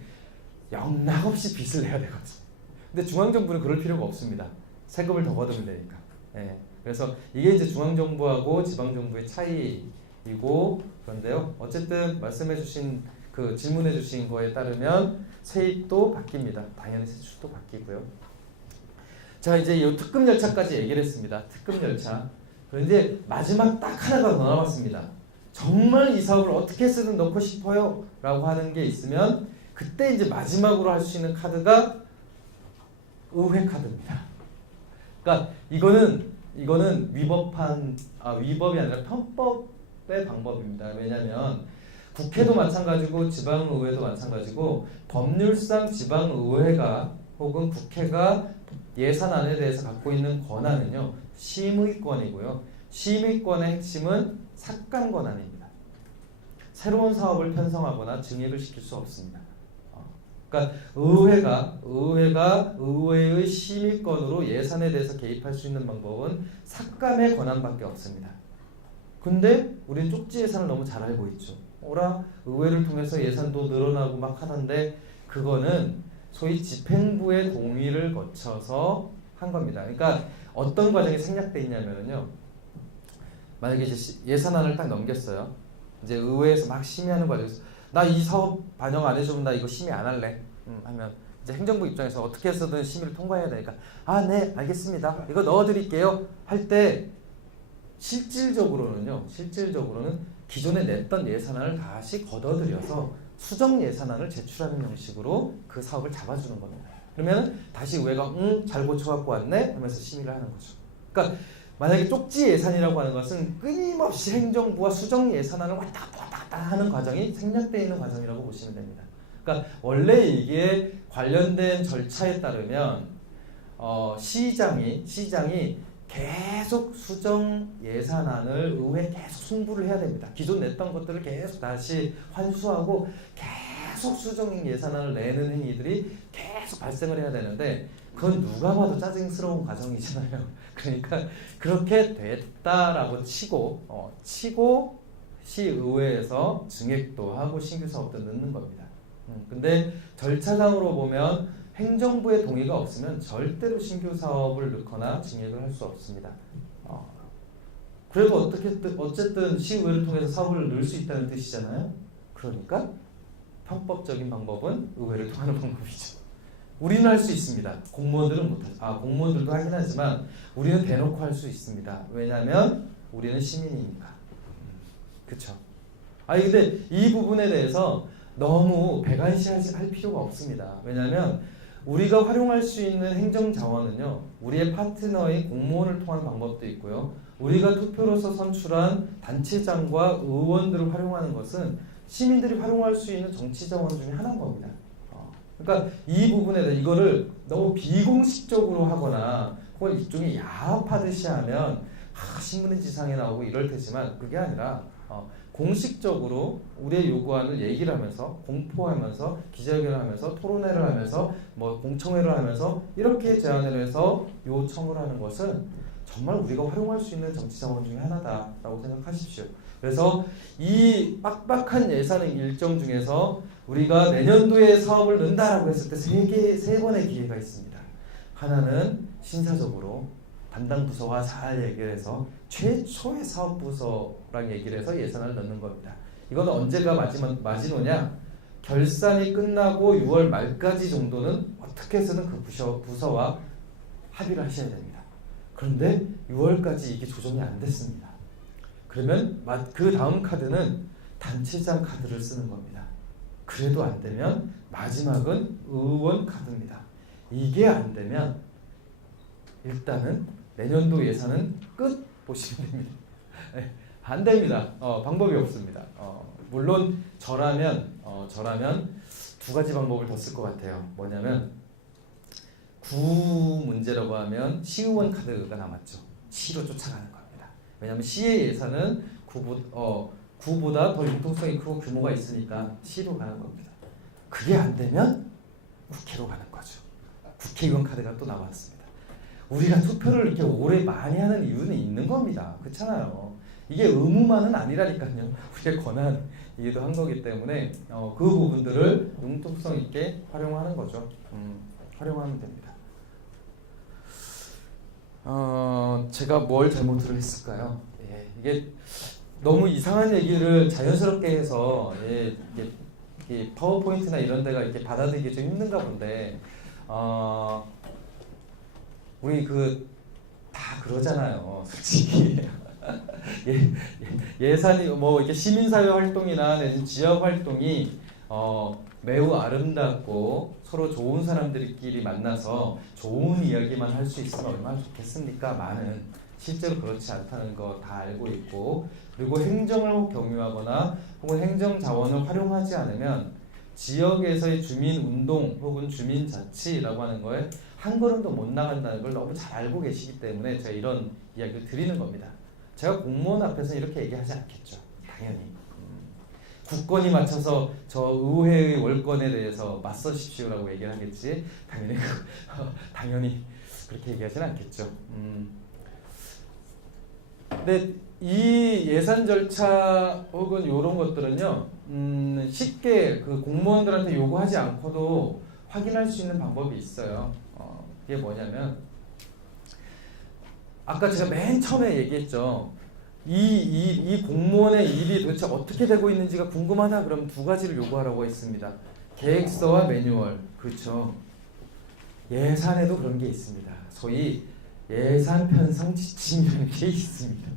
영락없이 빚을 내야 되거든요. 근데 중앙정부는 그럴 필요가 없습니다. 세금을 더 걷으면 되니까. 예. 그래서 이게 이제 중앙정부하고 지방정부의 차이이고 그런데요. 어쨌든 말씀해주신 그 질문해주신 거에 따르면 세입도 바뀝니다. 당연히 세출도 바뀌고요. 자 이제 이 특급 열차까지 얘기를 했습니다. 특급 열차. 그런데 마지막 딱 하나가 더 남았습니다. 정말 이 사업을 어떻게 해서든 넣고 싶어요 라고 하는 게 있으면 그때 이제 마지막으로 할 수 있는 카드가 의회 카드입니다. 그러니까 이거는 위법이 아니라 편법의 방법입니다. 왜냐하면 국회도 마찬가지고 지방의회도 마찬가지고 법률상 지방의회가 혹은 국회가 예산안에 대해서 갖고 있는 권한은요 심의권이고요. 심의권의 핵심은 삭감 권한입니다. 새로운 사업을 편성하거나 증액을 시킬 수 없습니다. 그러니까 의회가 의회의 심의권으로 예산에 대해서 개입할 수 있는 방법은 삭감의 권한밖에 없습니다. 근데 우리는 쪽지 예산을 너무 잘 알고 있죠. 의회를 통해서 예산도 늘어나고 막 하던데 그거는 소위 집행부의 동의를 거쳐서 한 겁니다. 그러니까 어떤 과정이 생략돼 있냐면요. 만약에 이제 예산안을 딱 넘겼어요. 이제 의회에서 막 심의하는 과정에서 나 이 사업 반영 안 해주면 나 이거 심의 안 할래. 하면 이제 행정부 입장에서 어떻게 해서든 심의를 통과해야 되니까 네 알겠습니다. 이거 넣어드릴게요. 할 때 실질적으로는 기존에 냈던 예산안을 다시 걷어들여서 수정 예산안을 제출하는 형식으로 그 사업을 잡아주는 겁니다. 그러면 다시 의회가 잘 고쳐갖고 왔네 하면서 심의를 하는 거죠. 그러니까 만약에 쪽지 예산이라고 하는 것은 끊임없이 행정부와 수정 예산안을 왔다 갔다 하는 과정이 생략되어 있는 과정이라고 보시면 됩니다. 그러니까 원래 이게 관련된 절차에 따르면 시장이 계속 수정 예산안을 의회에 계속 송부를 해야 됩니다. 기존 냈던 것들을 계속 다시 환수하고 계속 수정 예산안을 내는 행위들이 계속 발생을 해야 되는데 그건 누가 봐도 짜증스러운 과정이잖아요. 그러니까 그렇게 됐다라고 치고 시의회에서 증액도 하고 신규 사업도 넣는 겁니다. 근데 절차상으로 보면 행정부의 동의가 없으면 절대로 신규 사업을 넣거나 증액을 할 수 없습니다. 그래도 어쨌든 시의회를 통해서 사업을 넣을 수 있다는 뜻이잖아요. 그러니까 편법적인 방법은 의회를 통하는 방법이죠. 우리는 할 수 있습니다. 공무원들은 못하죠. 공무원들도 하긴 하지만 우리는 대놓고 할 수 있습니다. 왜냐하면 우리는 시민이니까. 그렇죠. 근데 이 부분에 대해서 너무 배관시할 필요가 없습니다. 왜냐하면 우리가 활용할 수 있는 행정 자원은요, 우리의 파트너인 공무원을 통한 방법도 있고요. 우리가 투표로서 선출한 단체장과 의원들을 활용하는 것은 시민들이 활용할 수 있는 정치 자원 중에 하나인 겁니다. 그러니까 이 부분에 대해 이거를 너무 비공식적으로 하거나 혹은 일종의 야합하듯이 하면 신문의 지상에 나오고 이럴 테지만 그게 아니라 공식적으로 우리의 요구안을 얘기를 하면서 공포하면서 기자회견을 하면서 토론회를 하면서 공청회를 하면서 이렇게 제안을 해서 요청을 하는 것은 정말 우리가 활용할 수 있는 정치 자원 중에 하나다라고 생각하십시오. 그래서 이 빡빡한 예산 일정 중에서 우리가 내년도에 사업을 넣는다라고 했을 때 세 번의 기회가 있습니다. 하나는 신사적으로 담당 부서와 잘 얘기를 해서 최초의 사업부서랑 얘기를 해서 예산을 넣는 겁니다. 이건 언제가 마지노냐? 결산이 끝나고 6월 말까지 정도는 어떻게 해서든 그 부서와 합의를 하셔야 됩니다. 그런데 6월까지 이게 조정이 안 됐습니다. 그러면 그 다음 카드는 단체장 카드를 쓰는 겁니다. 그래도 안 되면 마지막은 의원 카드입니다. 이게 안 되면 일단은 내년도 예산은 끝 보시면 됩니다. 안 됩니다. 방법이 없습니다. 물론 저라면 두 가지 방법을 더 쓸 것 같아요. 뭐냐면 구 문제라고 하면 시의원 카드가 남았죠. 시로 쫓아가는 겁니다. 왜냐하면 시의 예산은 구보다 더 융통성이 크고 규모가 있으니까 시로 가는 겁니다. 그게 안 되면 국회로 가는 거죠. 국회의원 카드가 또 나왔습니다. 우리가 투표를 이렇게 오래 많이 하는 이유는 있는 겁니다. 그렇잖아요. 이게 의무만은 아니라니까요. 우리의 권한이기도 한 거기 때문에 그 부분들을 융통성 있게 활용하는 거죠. 활용하면 됩니다. 제가 뭘 잘못을 했을까요? 이게 너무 이상한 얘기를 자연스럽게 해서 이게 파워포인트나 이런 데가 이렇게 받아들이기 좀 힘든가 본데 우리 다 그러잖아요, 솔직히. 예산이 뭐 이렇게 시민사회 활동이나 내지 지역 활동이 매우 아름답고 서로 좋은 사람들끼리 만나서 좋은 이야기만 할 수 있으면 얼마나 좋겠습니까? 많은 실제로 그렇지 않다는 거 다 알고 있고, 그리고 행정을 경유하거나 혹은 행정 자원을 활용하지 않으면 지역에서의 주민운동 혹은 주민자치라고 하는 거에 한 걸음도 못 나간다는 걸 너무 잘 알고 계시기 때문에 제가 이런 이야기를 드리는 겁니다. 제가 공무원 앞에서는 이렇게 얘기하지 않겠죠. 당연히. 국권이 맞춰서 저 의회의 월권에 대해서 맞서십시오라고 얘기를 하겠지. 당연히 그렇게 얘기하지는 않겠죠. 근데 이 예산 절차 혹은 이런 것들은요, 쉽게 그 공무원들한테 요구하지 않고도 확인할 수 있는 방법이 있어요. 그게 뭐냐면, 아까 제가 맨 처음에 얘기했죠. 이 공무원의 일이 도대체 어떻게 되고 있는지가 궁금하다 그러면 두 가지를 요구하라고 했습니다. 계획서와 매뉴얼. 그렇죠. 예산에도 그런 게 있습니다. 소위 예산 편성 지침이라는 게 있습니다.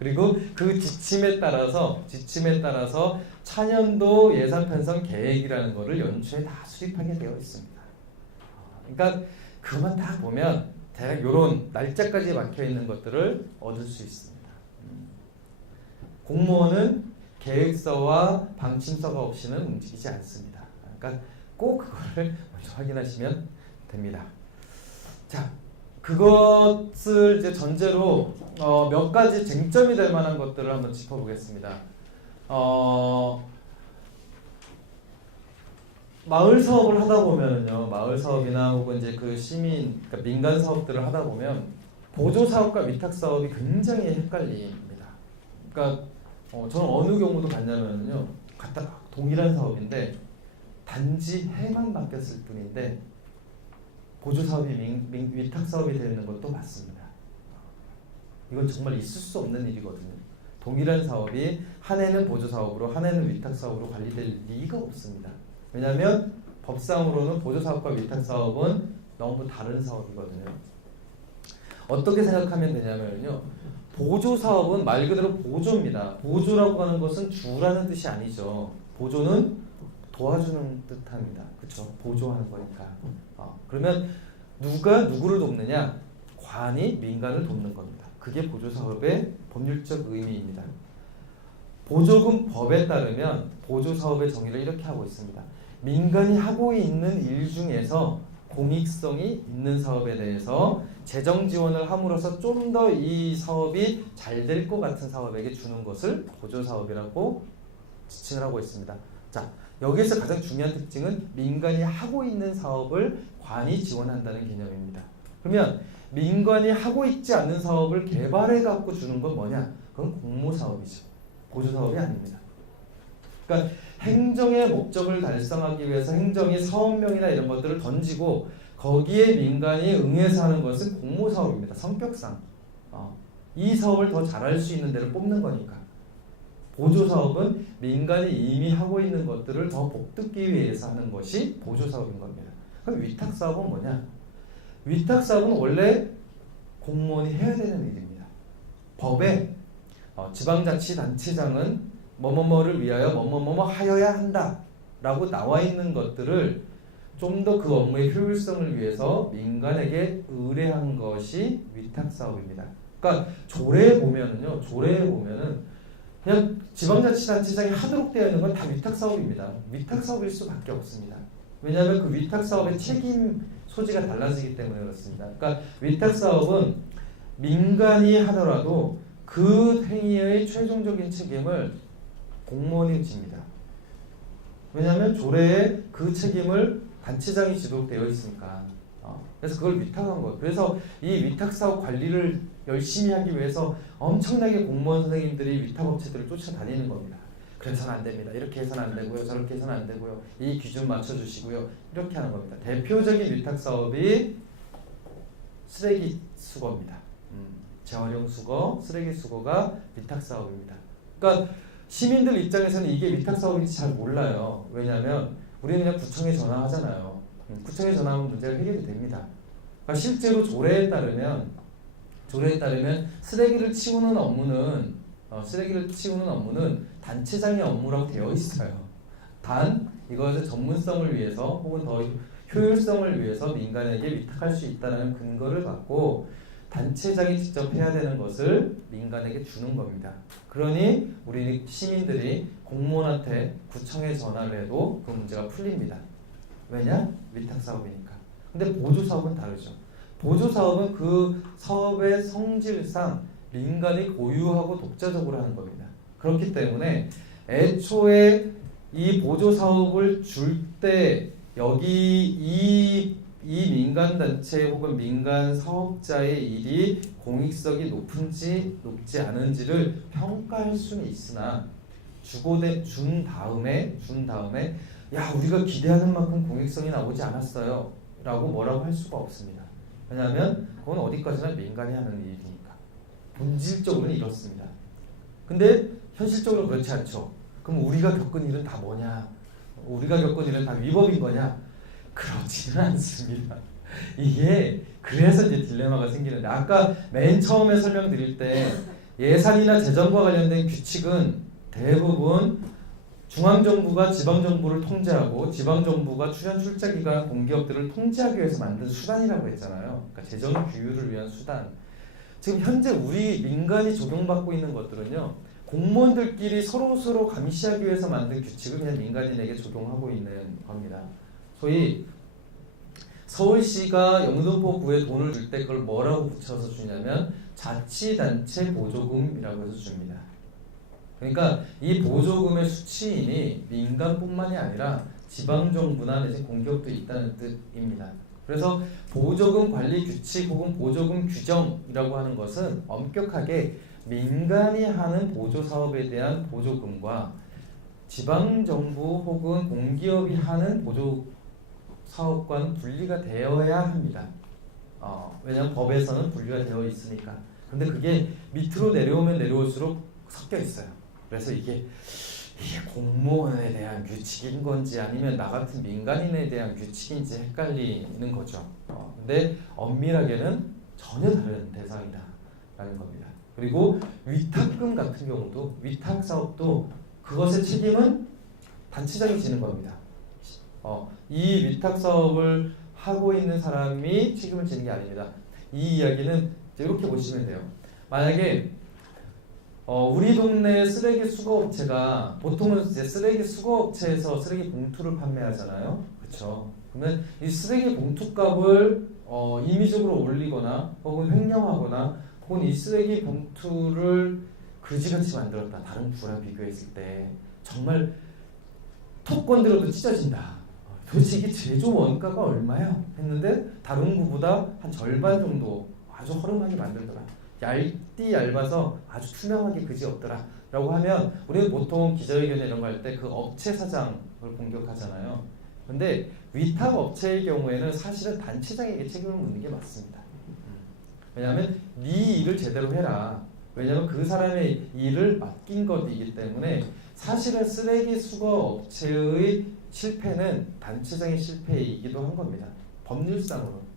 그리고 그 지침에 따라서 차년도 예산 편성 계획이라는 거를 연초에 다 수립하게 되어 있습니다. 그러니까 그것만 다 보면 대략 이런 날짜까지 막혀 있는 것들을 얻을 수 있습니다. 공무원은 계획서와 방침서가 없이는 움직이지 않습니다. 그러니까 꼭 그거를 먼저 확인하시면 됩니다. 자, 그것을 이제 전제로 몇 가지 쟁점이 될 만한 것들을 한번 짚어보겠습니다. 마을 사업을 하다 보면은요, 마을 사업이나 혹은 이제 그 시민, 그러니까 민간 사업들을 하다 보면 보조 사업과 위탁 사업이 굉장히 헷갈립니다. 그러니까 저는 어느 경우도 봤냐면요, 갖다 동일한 사업인데 단지 해만 바뀌었을 뿐인데 보조 사업이 위탁 사업이 되는 것도 맞습니다. 이건 정말 있을 수 없는 일이거든요. 동일한 사업이 한 해는 보조 사업으로 한 해는 위탁 사업으로 관리될 리가 없습니다. 왜냐하면 법상으로는 보조 사업과 위탁 사업은 너무 다른 사업이거든요. 어떻게 생각하면 되냐면요, 보조 사업은 말 그대로 보조입니다. 보조라고 하는 것은 주라는 뜻이 아니죠. 보조는 도와주는 뜻합니다. 그렇죠? 보조하는 거니까. 그러면 누가 누구를 돕느냐? 관이 민간을 돕는 겁니다. 그게 보조 사업의 법률적 의미입니다. 보조금 법에 따르면 보조 사업의 정의를 이렇게 하고 있습니다. 민간이 하고 있는 일 중에서 공익성이 있는 사업에 대해서 재정 지원을 함으로써 좀 더 이 사업이 잘 될 것 같은 사업에게 주는 것을 보조 사업이라고 지칭을 하고 있습니다. 자, 여기에서 가장 중요한 특징은 민간이 하고 있는 사업을 관이 지원한다는 개념입니다. 그러면 민간이 하고 있지 않는 사업을 개발해 갖고 주는 건 뭐냐? 그건 공모 사업이죠. 보조 사업이 아닙니다. 그러니까 행정의 목적을 달성하기 위해서 행정이 사업명이나 이런 것들을 던지고 거기에 민간이 응해서 하는 것은 공모 사업입니다. 성격상 이 사업을 더 잘할 수 있는 데를 뽑는 거니까. 보조 사업은 민간이 이미 하고 있는 것들을 더 복듣기 위해서 하는 것이 보조 사업인 겁니다. 그럼 위탁 사업은 뭐냐? 위탁 사업은 원래 공무원이 해야 되는 일입니다. 법에 지방자치단체장은 뭐뭐뭐를 위하여 뭐뭐뭐 하여야 한다 라고 나와 있는 것들을 좀 더 그 업무의 효율성을 위해서 민간에게 의뢰한 것이 위탁 사업입니다. 그러니까 조례에 보면은 그냥 지방자치단체장이 하도록 되어 있는 건 다 위탁 사업입니다. 위탁 사업일 수밖에 없습니다. 왜냐하면 그 위탁 사업의 책임 소지가 달라지기 때문에 그렇습니다. 그러니까 위탁 사업은 민간이 하더라도 그 행위의 최종적인 책임을 공무원이 집니다. 왜냐하면 조례에 그 책임을 단체장이 지도되어 있으니까. 그래서 그걸 위탁한 거예요. 그래서 이 위탁사업 관리를 열심히 하기 위해서 엄청나게 공무원 선생님들이 위탁업체들을 쫓아다니는 겁니다. 그래서는 안 됩니다. 이렇게 해서는 안 되고요. 저렇게 해서는 안 되고요. 이 기준 맞춰주시고요. 이렇게 하는 겁니다. 대표적인 위탁사업이 쓰레기 수거입니다. 재활용 수거, 쓰레기 수거가 위탁사업입니다. 그러니까 시민들 입장에서는 이게 위탁사업인지 잘 몰라요. 왜냐하면 우리는 그냥 구청에 전화하잖아요. 구청에 전화하면 문제가 해결이 됩니다. 그러니까 실제로 조례에 따르면 쓰레기를 치우는 업무는 단체장의 업무라고 되어 있어요. 단 이것의 전문성을 위해서 혹은 더 효율성을 위해서 민간에게 위탁할 수 있다는 근거를 갖고 단체장이 직접 해야 되는 것을 민간에게 주는 겁니다. 그러니 우리 시민들이 공무원한테 구청에 전화를 해도 그 문제가 풀립니다. 왜냐? 위탁사업이니까. 근데 보조사업은 다르죠. 보조사업은 그 사업의 성질상 민간이 고유하고 독자적으로 하는 겁니다. 그렇기 때문에 애초에 이 보조사업을 줄 때 여기 이 민간단체 혹은 민간 사업자의 일이 공익성이 높은지 높지 않은지를 평가할 수는 있으나 준 다음에 야 우리가 기대하는 만큼 공익성이 나오지 않았어요 라고 뭐라고 할 수가 없습니다. 왜냐하면 그건 어디까지나 민간이 하는 일이니까. 본질적으로는 이렇습니다. 근데 현실적으로 그렇지 않죠. 그럼 우리가 겪은 일은 다 뭐냐? 우리가 겪은 일은 다 위법인 거냐? 그렇지는 않습니다. 이게 그래서 이제 딜레마가 생기는데 아까 맨 처음에 설명드릴 때 예산이나 재정과 관련된 규칙은 대부분 중앙정부가 지방정부를 통제하고 지방정부가 출연 출자기관 공기업들을 통제하기 위해서 만든 수단이라고 했잖아요. 그러니까 재정 규율을 위한 수단. 지금 현재 우리 민간이 적용받고 있는 것들은요. 공무원들끼리 서로 감시하기 위해서 만든 규칙을 그냥 민간인에게 적용하고 있는 겁니다. 소위 서울시가 영등포구에 돈을 줄 때 그걸 뭐라고 붙여서 주냐면 자치단체 보조금이라고 해서 줍니다. 그러니까 이 보조금의 수취인이 민간뿐만이 아니라 지방정부나 내지 공기업도 있다는 뜻입니다. 그래서 보조금 관리 규칙 혹은 보조금 규정이라고 하는 것은 엄격하게 민간이 하는 보조사업에 대한 보조금과 지방정부 혹은 공기업이 하는 보조사업과는 분리가 되어야 합니다. 왜냐하면 법에서는 분리가 되어 있으니까. 근데 그게 밑으로 내려오면 내려올수록 섞여 있어요. 그래서 이게 공무원에 대한 규칙인 건지 아니면 나 같은 민간인에 대한 규칙인지 헷갈리는 거죠. 근데 엄밀하게는 전혀 다른 대상이다라는 겁니다. 그리고 위탁금 같은 경우도 위탁사업도 그것의 책임은 단체장이 지는 겁니다. 이 위탁사업을 하고 있는 사람이 책임을 지는 게 아닙니다. 이 이야기는 이렇게 보시면 돼요. 만약에 우리 동네 쓰레기 수거업체가 보통은 이제 쓰레기 수거업체에서 쓰레기 봉투를 판매하잖아요. 그렇죠? 그러면 이 쓰레기 봉투 값을 임의적으로 올리거나 혹은 횡령하거나 혹은 이 쓰레기 봉투를 그지같이 만들었다. 다른 부랑 비교했을 때 정말 톡 건드려도 찢어진다. 도대체 이게 제조 원가가 얼마야? 했는데 다른 구보다 한 절반 정도 아주 허름하게 만들더라. 얇아서 아주 투명하게 그지없더라 라고 하면 우리는 보통 기자회견 이런 거 할 때 그 업체 사장을 공격하잖아요. 근데 위탁 업체의 경우에는 사실은 단체장에게 책임을 묻는 게 맞습니다. 왜냐하면 네 일을 제대로 해라. 왜냐하면 그 사람의 일을 맡긴 것이기 때문에 사실은 쓰레기 수거 업체의 실패는 단체장의 실패이기도 한 겁니다. 법률상으로.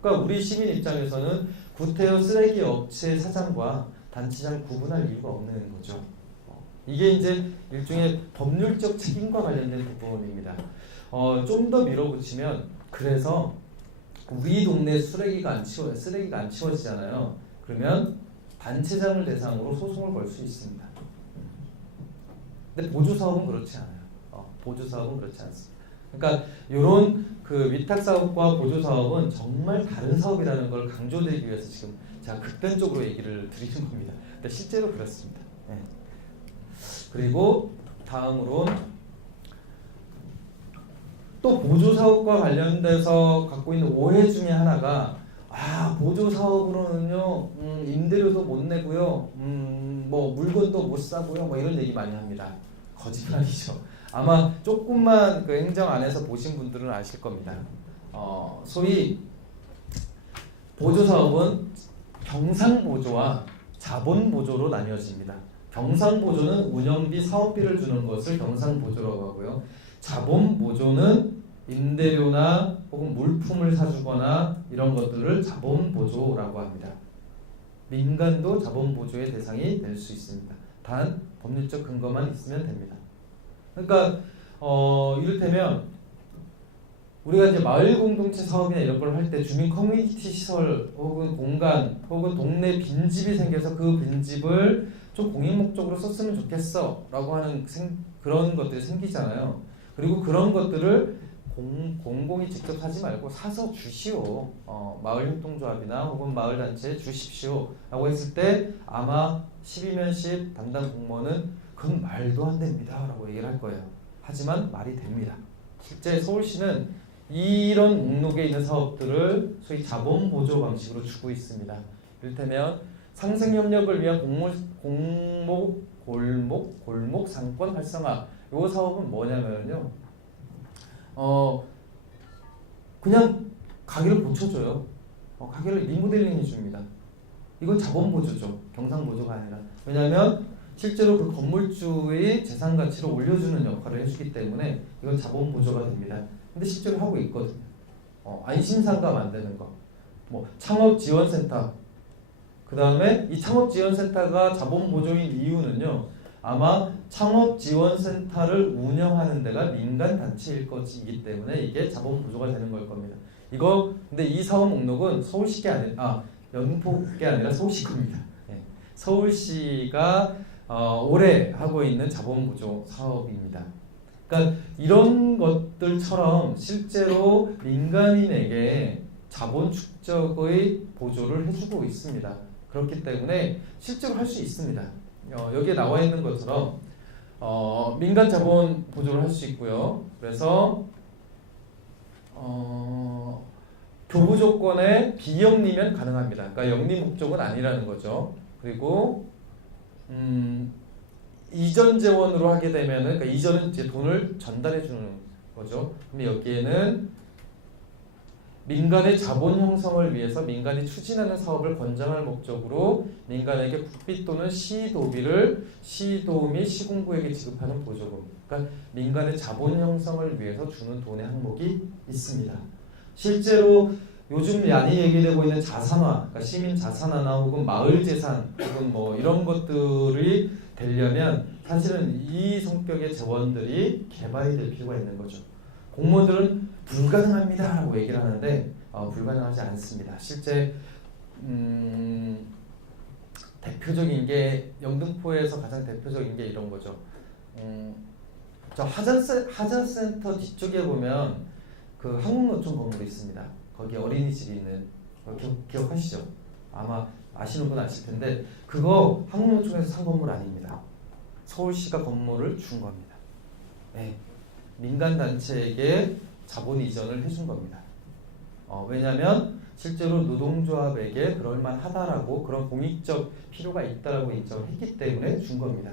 그러니까 우리 시민 입장에서는 구태여 쓰레기 업체 사장과 단체장 구분할 이유가 없는 거죠. 이게 이제 일종의 법률적 책임과 관련된 부분입니다. 좀 더 밀어붙이면 그래서 우리 동네 쓰레기가 안 치워지잖아요. 그러면 단체장을 대상으로 소송을 걸 수 있습니다. 근데 보조사업은 그렇지 않아요. 보조사업은 그렇지 않습니다. 그러니까 이런 그 위탁 사업과 보조 사업은 정말 다른 사업이라는 걸 강조드리기 위해서 지금 제가 극단적으로 얘기를 드리는 겁니다. 근데 실제로 그렇습니다. 네. 그리고 다음으로 또 보조 사업과 관련돼서 갖고 있는 오해 중에 하나가 보조 사업으로는요 임대료도 못 내고요 뭐 물건도 못 사고요 뭐 이런 얘기 많이 합니다. 거짓말이죠. 아마 조금만 그 행정 안에서 보신 분들은 아실 겁니다. 소위 보조 사업은 경상 보조와 자본 보조로 나뉘어집니다. 경상 보조는 운영비, 사업비를 주는 것을 경상 보조라고 하고요. 자본 보조는 임대료나 혹은 물품을 사주거나 이런 것들을 자본 보조라고 합니다. 민간도 자본 보조의 대상이 될 수 있습니다. 단 법률적 근거만 있으면 됩니다. 그러니까 이를테면 우리가 이제 마을 공동체 사업이나 이런 걸 할 때 주민 커뮤니티 시설 혹은 공간 혹은 동네 빈집이 생겨서 그 빈집을 좀 공익 목적으로 썼으면 좋겠어 라고 하는 그런 것들이 생기잖아요. 그리고 그런 것들을 공공이 직접 하지 말고 사서 주시오. 마을 협동조합이나 혹은 마을 단체에 주십시오 라고 했을 때 아마 12면 10 담당 공무원은 그건 말도 안 됩니다 라고 얘기를 할 거예요. 하지만 말이 됩니다. 실제 서울시는 이런 목록에 있는 사업들을 소위 자본보조 방식으로 주고 있습니다. 이를테면 상생협력을 위한 골목 상권 활성화. 이 사업은 뭐냐면요, 그냥 가게를 고쳐줘요. 가게를 리모델링 해줍니다. 이건 자본보조죠. 경상보조가 아니라. 왜냐하면 실제로 그 건물주의 재산 가치를 올려주는 역할을 해주기 때문에 이건 자본보조가 됩니다. 근데 실제로 하고 있거든요. 안심상가 만드는 거, 뭐 창업지원센터. 그 다음에 이 창업지원센터가 자본보조인 이유는요, 아마 창업지원센터를 운영하는 데가 민간단체일 것이기 때문에 이게 자본보조가 되는 걸 겁니다. 근데 이 사업 목록은 서울시게 아니라 영등포게 아니라 서울시 겁니다. 네. 서울시가 올해 하고 있는 자본보조 사업입니다. 그러니까 이런 것들처럼 실제로 민간인에게 자본 축적의 보조를 해주고 있습니다. 그렇기 때문에 실제로 할 수 있습니다. 여기에 나와 있는 것처럼 민간 자본 보조를 할 수 있고요. 그래서 교부 조건에 비영리면 가능합니다. 그러니까 영리 목적은 아니라는 거죠. 그리고 이전 재원으로 하게 되면은, 그러니까 이전은 이제 돈을 전달해 주는 거죠. 그럼 여기에는 민간의 자본 형성을 위해서 민간이 추진하는 사업을 권장할 목적으로 민간에게 국비 또는 시도비를 시도 및 시군구에게 지급하는 보조금. 그러니까 민간의 자본 형성을 위해서 주는 돈의 항목이 있습니다. 실제로 요즘 많이 얘기되고 있는 자산화, 그러니까 시민 자산화나 혹은 마을 재산 혹은 뭐 이런 것들이 되려면 사실은 이 성격의 재원들이 개발이 될 필요가 있는 거죠. 공무원들은 불가능합니다 라고 얘기를 하는데 불가능하지 않습니다. 실제 대표적인 게, 영등포에서 가장 대표적인 게 이런 거죠. 저 하자센터 뒤쪽에 보면 그 한국노총 건물이 있습니다. 거기 어린이집이 있는 거 기억하시죠? 아마 아시는 분 아실 텐데 그거 한국노총에서 산 건물 아닙니다. 서울시가 건물을 준 겁니다. 네. 민간 단체에게 자본 이전을 해준 겁니다. 왜냐하면 실제로 노동조합에게 그럴만하다라고, 그런 공익적 필요가 있다라고 인정을 했기 때문에 준 겁니다.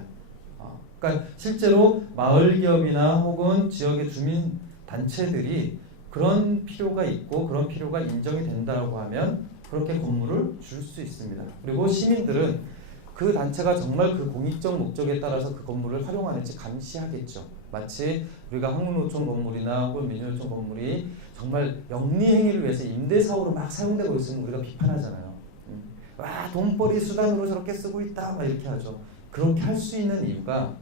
그러니까 실제로 마을기업이나 혹은 지역의 주민 단체들이 그런 필요가 있고 그런 필요가 인정이 된다라고 하면 그렇게 건물을 줄 수 있습니다. 그리고 시민들은 그 단체가 정말 그 공익적 목적에 따라서 그 건물을 활용하는지 감시하겠죠. 마치 우리가 한국노총 건물이나 혹은 민주노총 건물이 정말 영리 행위를 위해서 임대사업으로 막 사용되고 있으면 우리가 비판하잖아요. 와, 돈벌이 수단으로 저렇게 쓰고 있다 막 이렇게 하죠. 그렇게 할 수 있는 이유가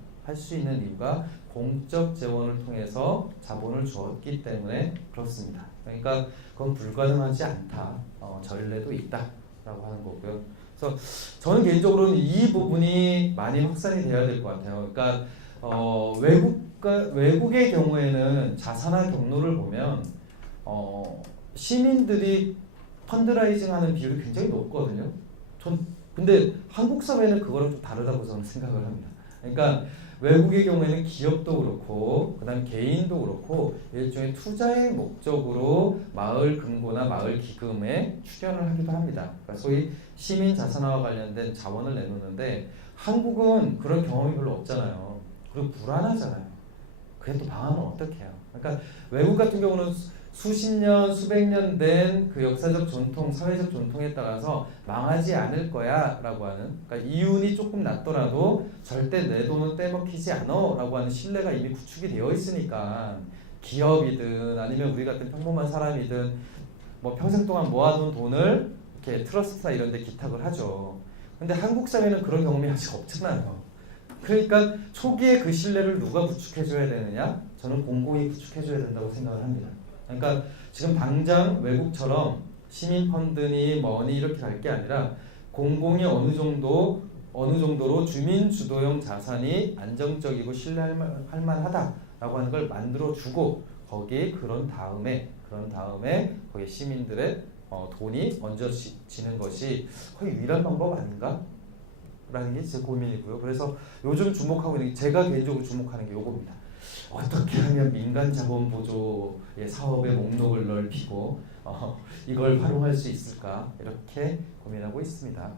공적 재원을 통해서 자본을 주었기 때문에 그렇습니다. 그러니까 그건 불가능하지 않다. 전례도 있다라고 하는 거고요. 그래서 저는 개인적으로는 이 부분이 많이 확산이 돼야 될 것 같아요. 그러니까 외국 그러니까 외국의 경우에는 자산화 경로를 보면 시민들이 펀드라이징하는 비율이 굉장히 높거든요. 근데 한국 사회는 그거랑 좀 다르다고 저는 생각을 합니다. 그러니까 외국의 경우에는 기업도 그렇고 그다음 개인도 그렇고 일종의 투자의 목적으로 마을 금고나 마을 기금에 출연을 하기도 합니다. 그러니까 소위 시민 자산화와 관련된 자원을 내놓는데 한국은 그런 경험이 별로 없잖아요. 그리고 불안하잖아요. 그게 또 망하면 어떡해요. 그러니까 외국 같은 경우는 수십 년, 수백 년 된 그 역사적 전통, 사회적 전통에 따라서 망하지 않을 거야 라고 하는, 그러니까 이윤이 조금 낮더라도 절대 내 돈은 떼먹히지 않아 라고 하는 신뢰가 이미 구축이 되어 있으니까 기업이든 아니면 우리 같은 평범한 사람이든 뭐 평생 동안 모아둔 돈을 이렇게 트러스트나 이런 데 기탁을 하죠. 근데 한국 사회는 그런 경험이 아직 없잖아요. 그러니까 초기에 그 신뢰를 누가 구축해줘야 되느냐? 저는 공공이 구축해줘야 된다고 생각을 합니다. 그러니까 지금 당장 외국처럼 시민 펀드니 뭐니 이렇게 갈 게 아니라 공공이 어느 정도로 주민 주도형 자산이 안정적이고 신뢰할 만하다라고 하는 걸 만들어 주고 거기에 그런 다음에 거기에 시민들의 돈이 얹어지는 것이 거의 유일한 방법 아닌가? 라는 게 제 고민이고요. 그래서 요즘 주목하고 있는 게 제가 개인적으로 주목하는 게 요겁니다. 어떻게 하면 민간 자본 보조의 사업의 목록을 넓히고 이걸 활용할 수 있을까 이렇게 고민하고 있습니다.